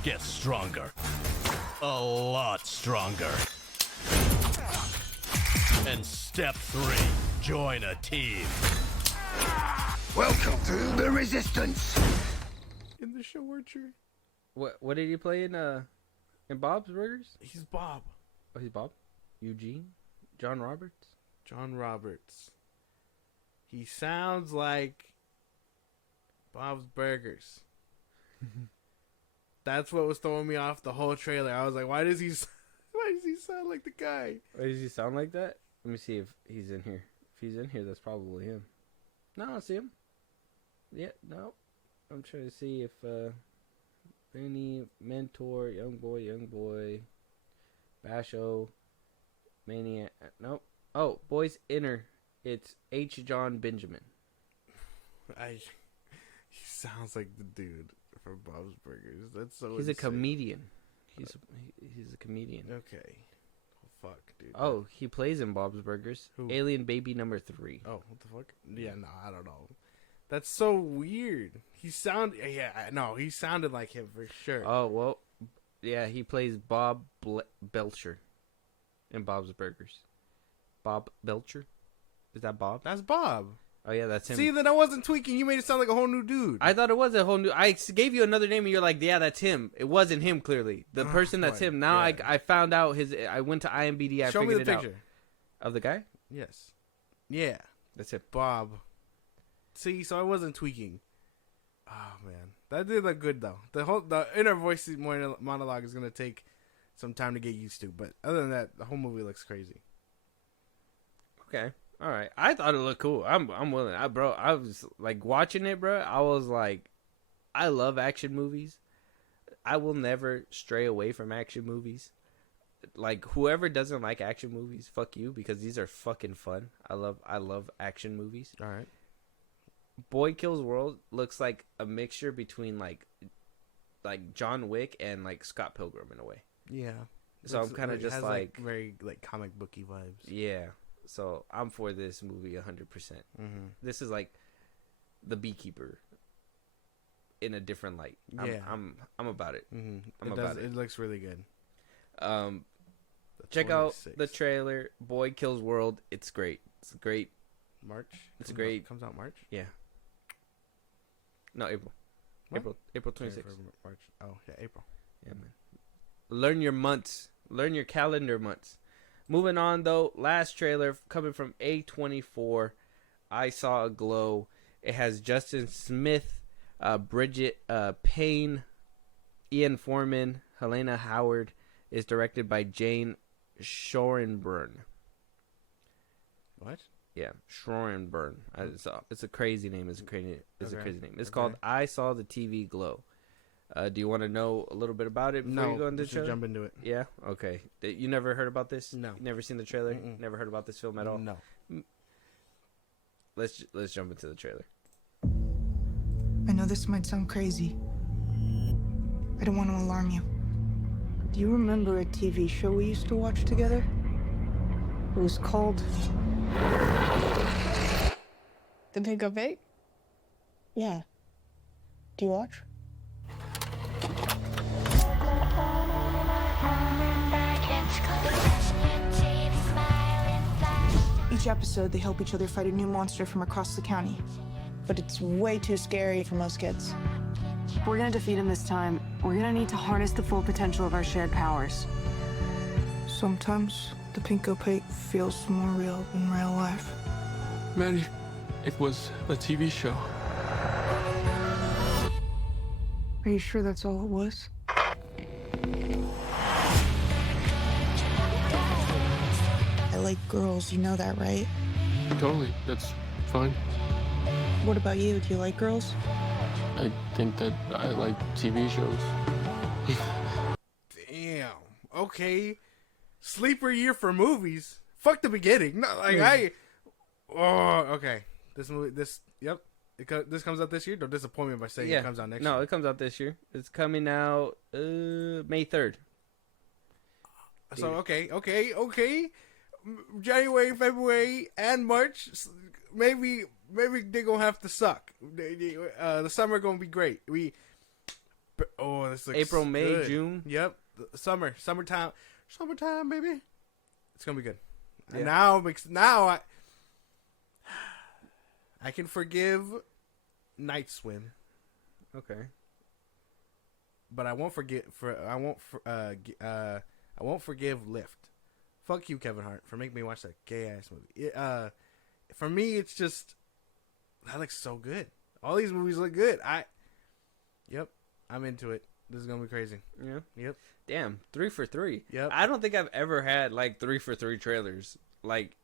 get stronger. A lot stronger. And step 3, join a team. Welcome to the Resistance. In the show Archer. What did he play in Bob's Burgers? He's Bob. Oh, he's Bob? Eugene? John Roberts? John Roberts. He sounds like Bob's Burgers. That's what was throwing me off the whole trailer. I was like, why does he sound like the guy? Why does he sound like that? Let me see if he's in here. If he's in here, that's probably him. No, I don't see him. Yeah, no. I'm trying to see if Benny, Mentor, Young Boy, Basho, Maniac. Nope. Oh, Boy's Inner. It's H. John Benjamin. He sounds like the dude from Bob's Burgers. That's so. He's insane. a comedian. He's a comedian. Okay. Oh, fuck, dude. Oh, he plays in Bob's Burgers. Who? Alien Baby number 3. Oh, what the fuck? Yeah, no, I don't know. That's so weird. He sounded like him for sure. Oh, well, yeah, he plays Bob Belcher in Bob's Burgers. Bob Belcher? Is that Bob? That's Bob. Oh, yeah, that's him. See, then I wasn't tweaking. You made it sound like a whole new dude. I thought it was a whole new... I gave you another name, and you're like, yeah, that's him. It wasn't him, clearly. The person that's him. Now I found out his... I went to IMDb. Show me the picture. Of the guy? Yes. Yeah. That's him. Bob. See, so I wasn't tweaking. Oh, man. That did look good, though. The inner voice monologue is going to take some time to get used to. But other than that, the whole movie looks crazy. Okay. All right. I thought it looked cool. I'm willing. I was like watching it, bro. I was like, I love action movies. I will never stray away from action movies. like whoever doesn't like action movies, fuck you, because these are fucking fun. I love action movies. All right. Boy Kills World looks like a mixture between like John Wick and like Scott Pilgrim in a way. Yeah. So I'm kind of just has, like very like comic booky vibes. yeah. So I'm for this movie 100%. This is like The Beekeeper in a different light. I'm about it. I'm about it. It looks really good. Check out the trailer. Boy Kills World. It's great. It's great. March. Comes out March. Yeah. No, April. What? April 26th. March. Oh yeah, April. Yeah, man. Learn your months. Learn your calendar months. Moving on though, last trailer coming from A24. I Saw a Glow. It has Justin Smith, Bridget Payne, Ian Foreman, Helena Howard. Is directed by Jane Schoenbrunn. What? Yeah, Schoenbrunn. It's a crazy name. It's a crazy name. It's called I Saw the TV Glow. Do you want to know a little bit about it before you go into the trailer? Jump into it. Yeah? Okay. You never heard about this? No. You never seen the trailer? Never heard about this film at all? No. Let's jump into the trailer. I know this might sound crazy. I don't want to alarm you. Do you remember a TV show we used to watch together? It was called... The Big of Eight? Yeah. Do you watch? Each episode, they help each other fight a new monster from across the county. But it's way too scary for most kids. If we're gonna defeat him this time, we're gonna need to harness the full potential of our shared powers. Sometimes the pink opaque feels more real than real life. Maddie, it was a TV show. Are you sure that's all it was? I like girls, you know that, right? Totally, that's fine. What about you? Do you like girls? I think that I like TV shows. Damn. Okay. Sleeper year for movies. Fuck the beginning. No, like okay. This movie. This comes out this year. Don't disappoint me by saying it comes out next year. No, it comes out this year. It's coming out May 3rd. So okay. January, February, and March. Maybe they gonna have to suck. The summer gonna be great. This looks April, May, good. June. Yep, summertime, baby. It's gonna be good. Yeah. And now I can forgive Night Swim. Okay. But I won't forgive Lift. Fuck you, Kevin Hart, for making me watch that gay ass movie. For me, it's just that looks so good. All these movies look good. I'm into it. This is gonna be crazy. Yeah. Yep. Damn, 3 for 3. Yep. I don't think I've ever had like 3 for 3 trailers like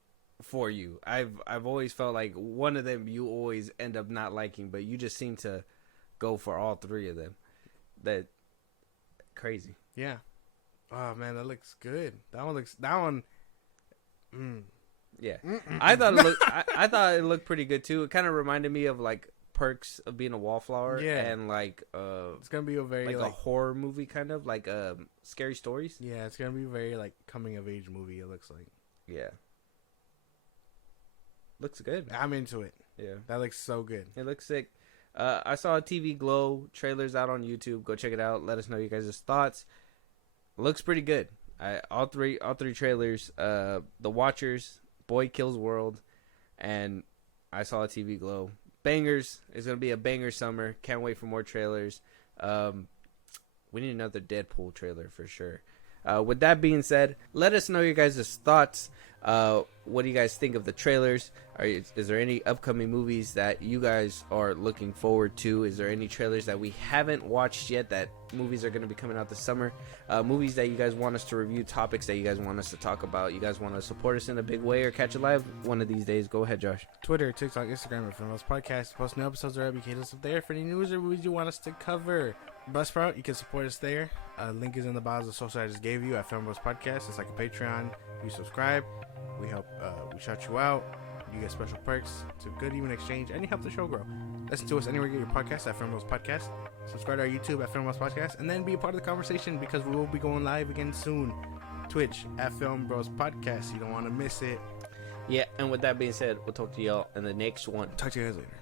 for you. I've always felt like one of them you always end up not liking, but you just seem to go for all 3 of them. That crazy. Yeah. Oh man, that looks good. That one. Yeah. I thought it looked pretty good too. It kind of reminded me of like Perks of Being a Wallflower. Yeah. And like it's gonna be a very like a horror movie kind of like Scary Stories. Yeah, it's gonna be very like coming of age movie. It looks like. Yeah. Looks good. I'm into it. Yeah. That looks so good. It looks sick. I saw a TV Glow trailers out on YouTube. Go check it out. Let us know you guys' thoughts. Looks pretty good. All three trailers. The Watchers, Boy Kills World, and I Saw a TV Glow. Bangers. It's gonna be a banger summer. Can't wait for more trailers. We need another Deadpool trailer for sure. With that being said, let us know your guys' thoughts. What do you guys think of the trailers? Is there any upcoming movies that you guys are looking forward to? Is there any trailers that we haven't watched yet that movies are going to be coming out this summer? Movies that you guys want us to review, topics that you guys want us to talk about, you guys want to support us in a big way or catch it live one of these days? Go ahead, Josh. Twitter, TikTok, Instagram, and for most podcasts, post new episodes or advocate us up there for any news or movies you want us to cover. Buzzsprout, you can support us there. Link is in the bio of the social I just gave you at Film Bros Podcast. It's like a Patreon. You subscribe, we help. We shout you out. You get special perks. It's a good even exchange, and you help the show grow. Listen to us anywhere you get your podcast at Film Bros Podcast. Subscribe to our YouTube at Film Bros Podcast, and then be a part of the conversation because we will be going live again soon. Twitch at Film Bros Podcast. You don't want to miss it. Yeah, and with that being said, we'll talk to y'all in the next one. Talk to you guys later.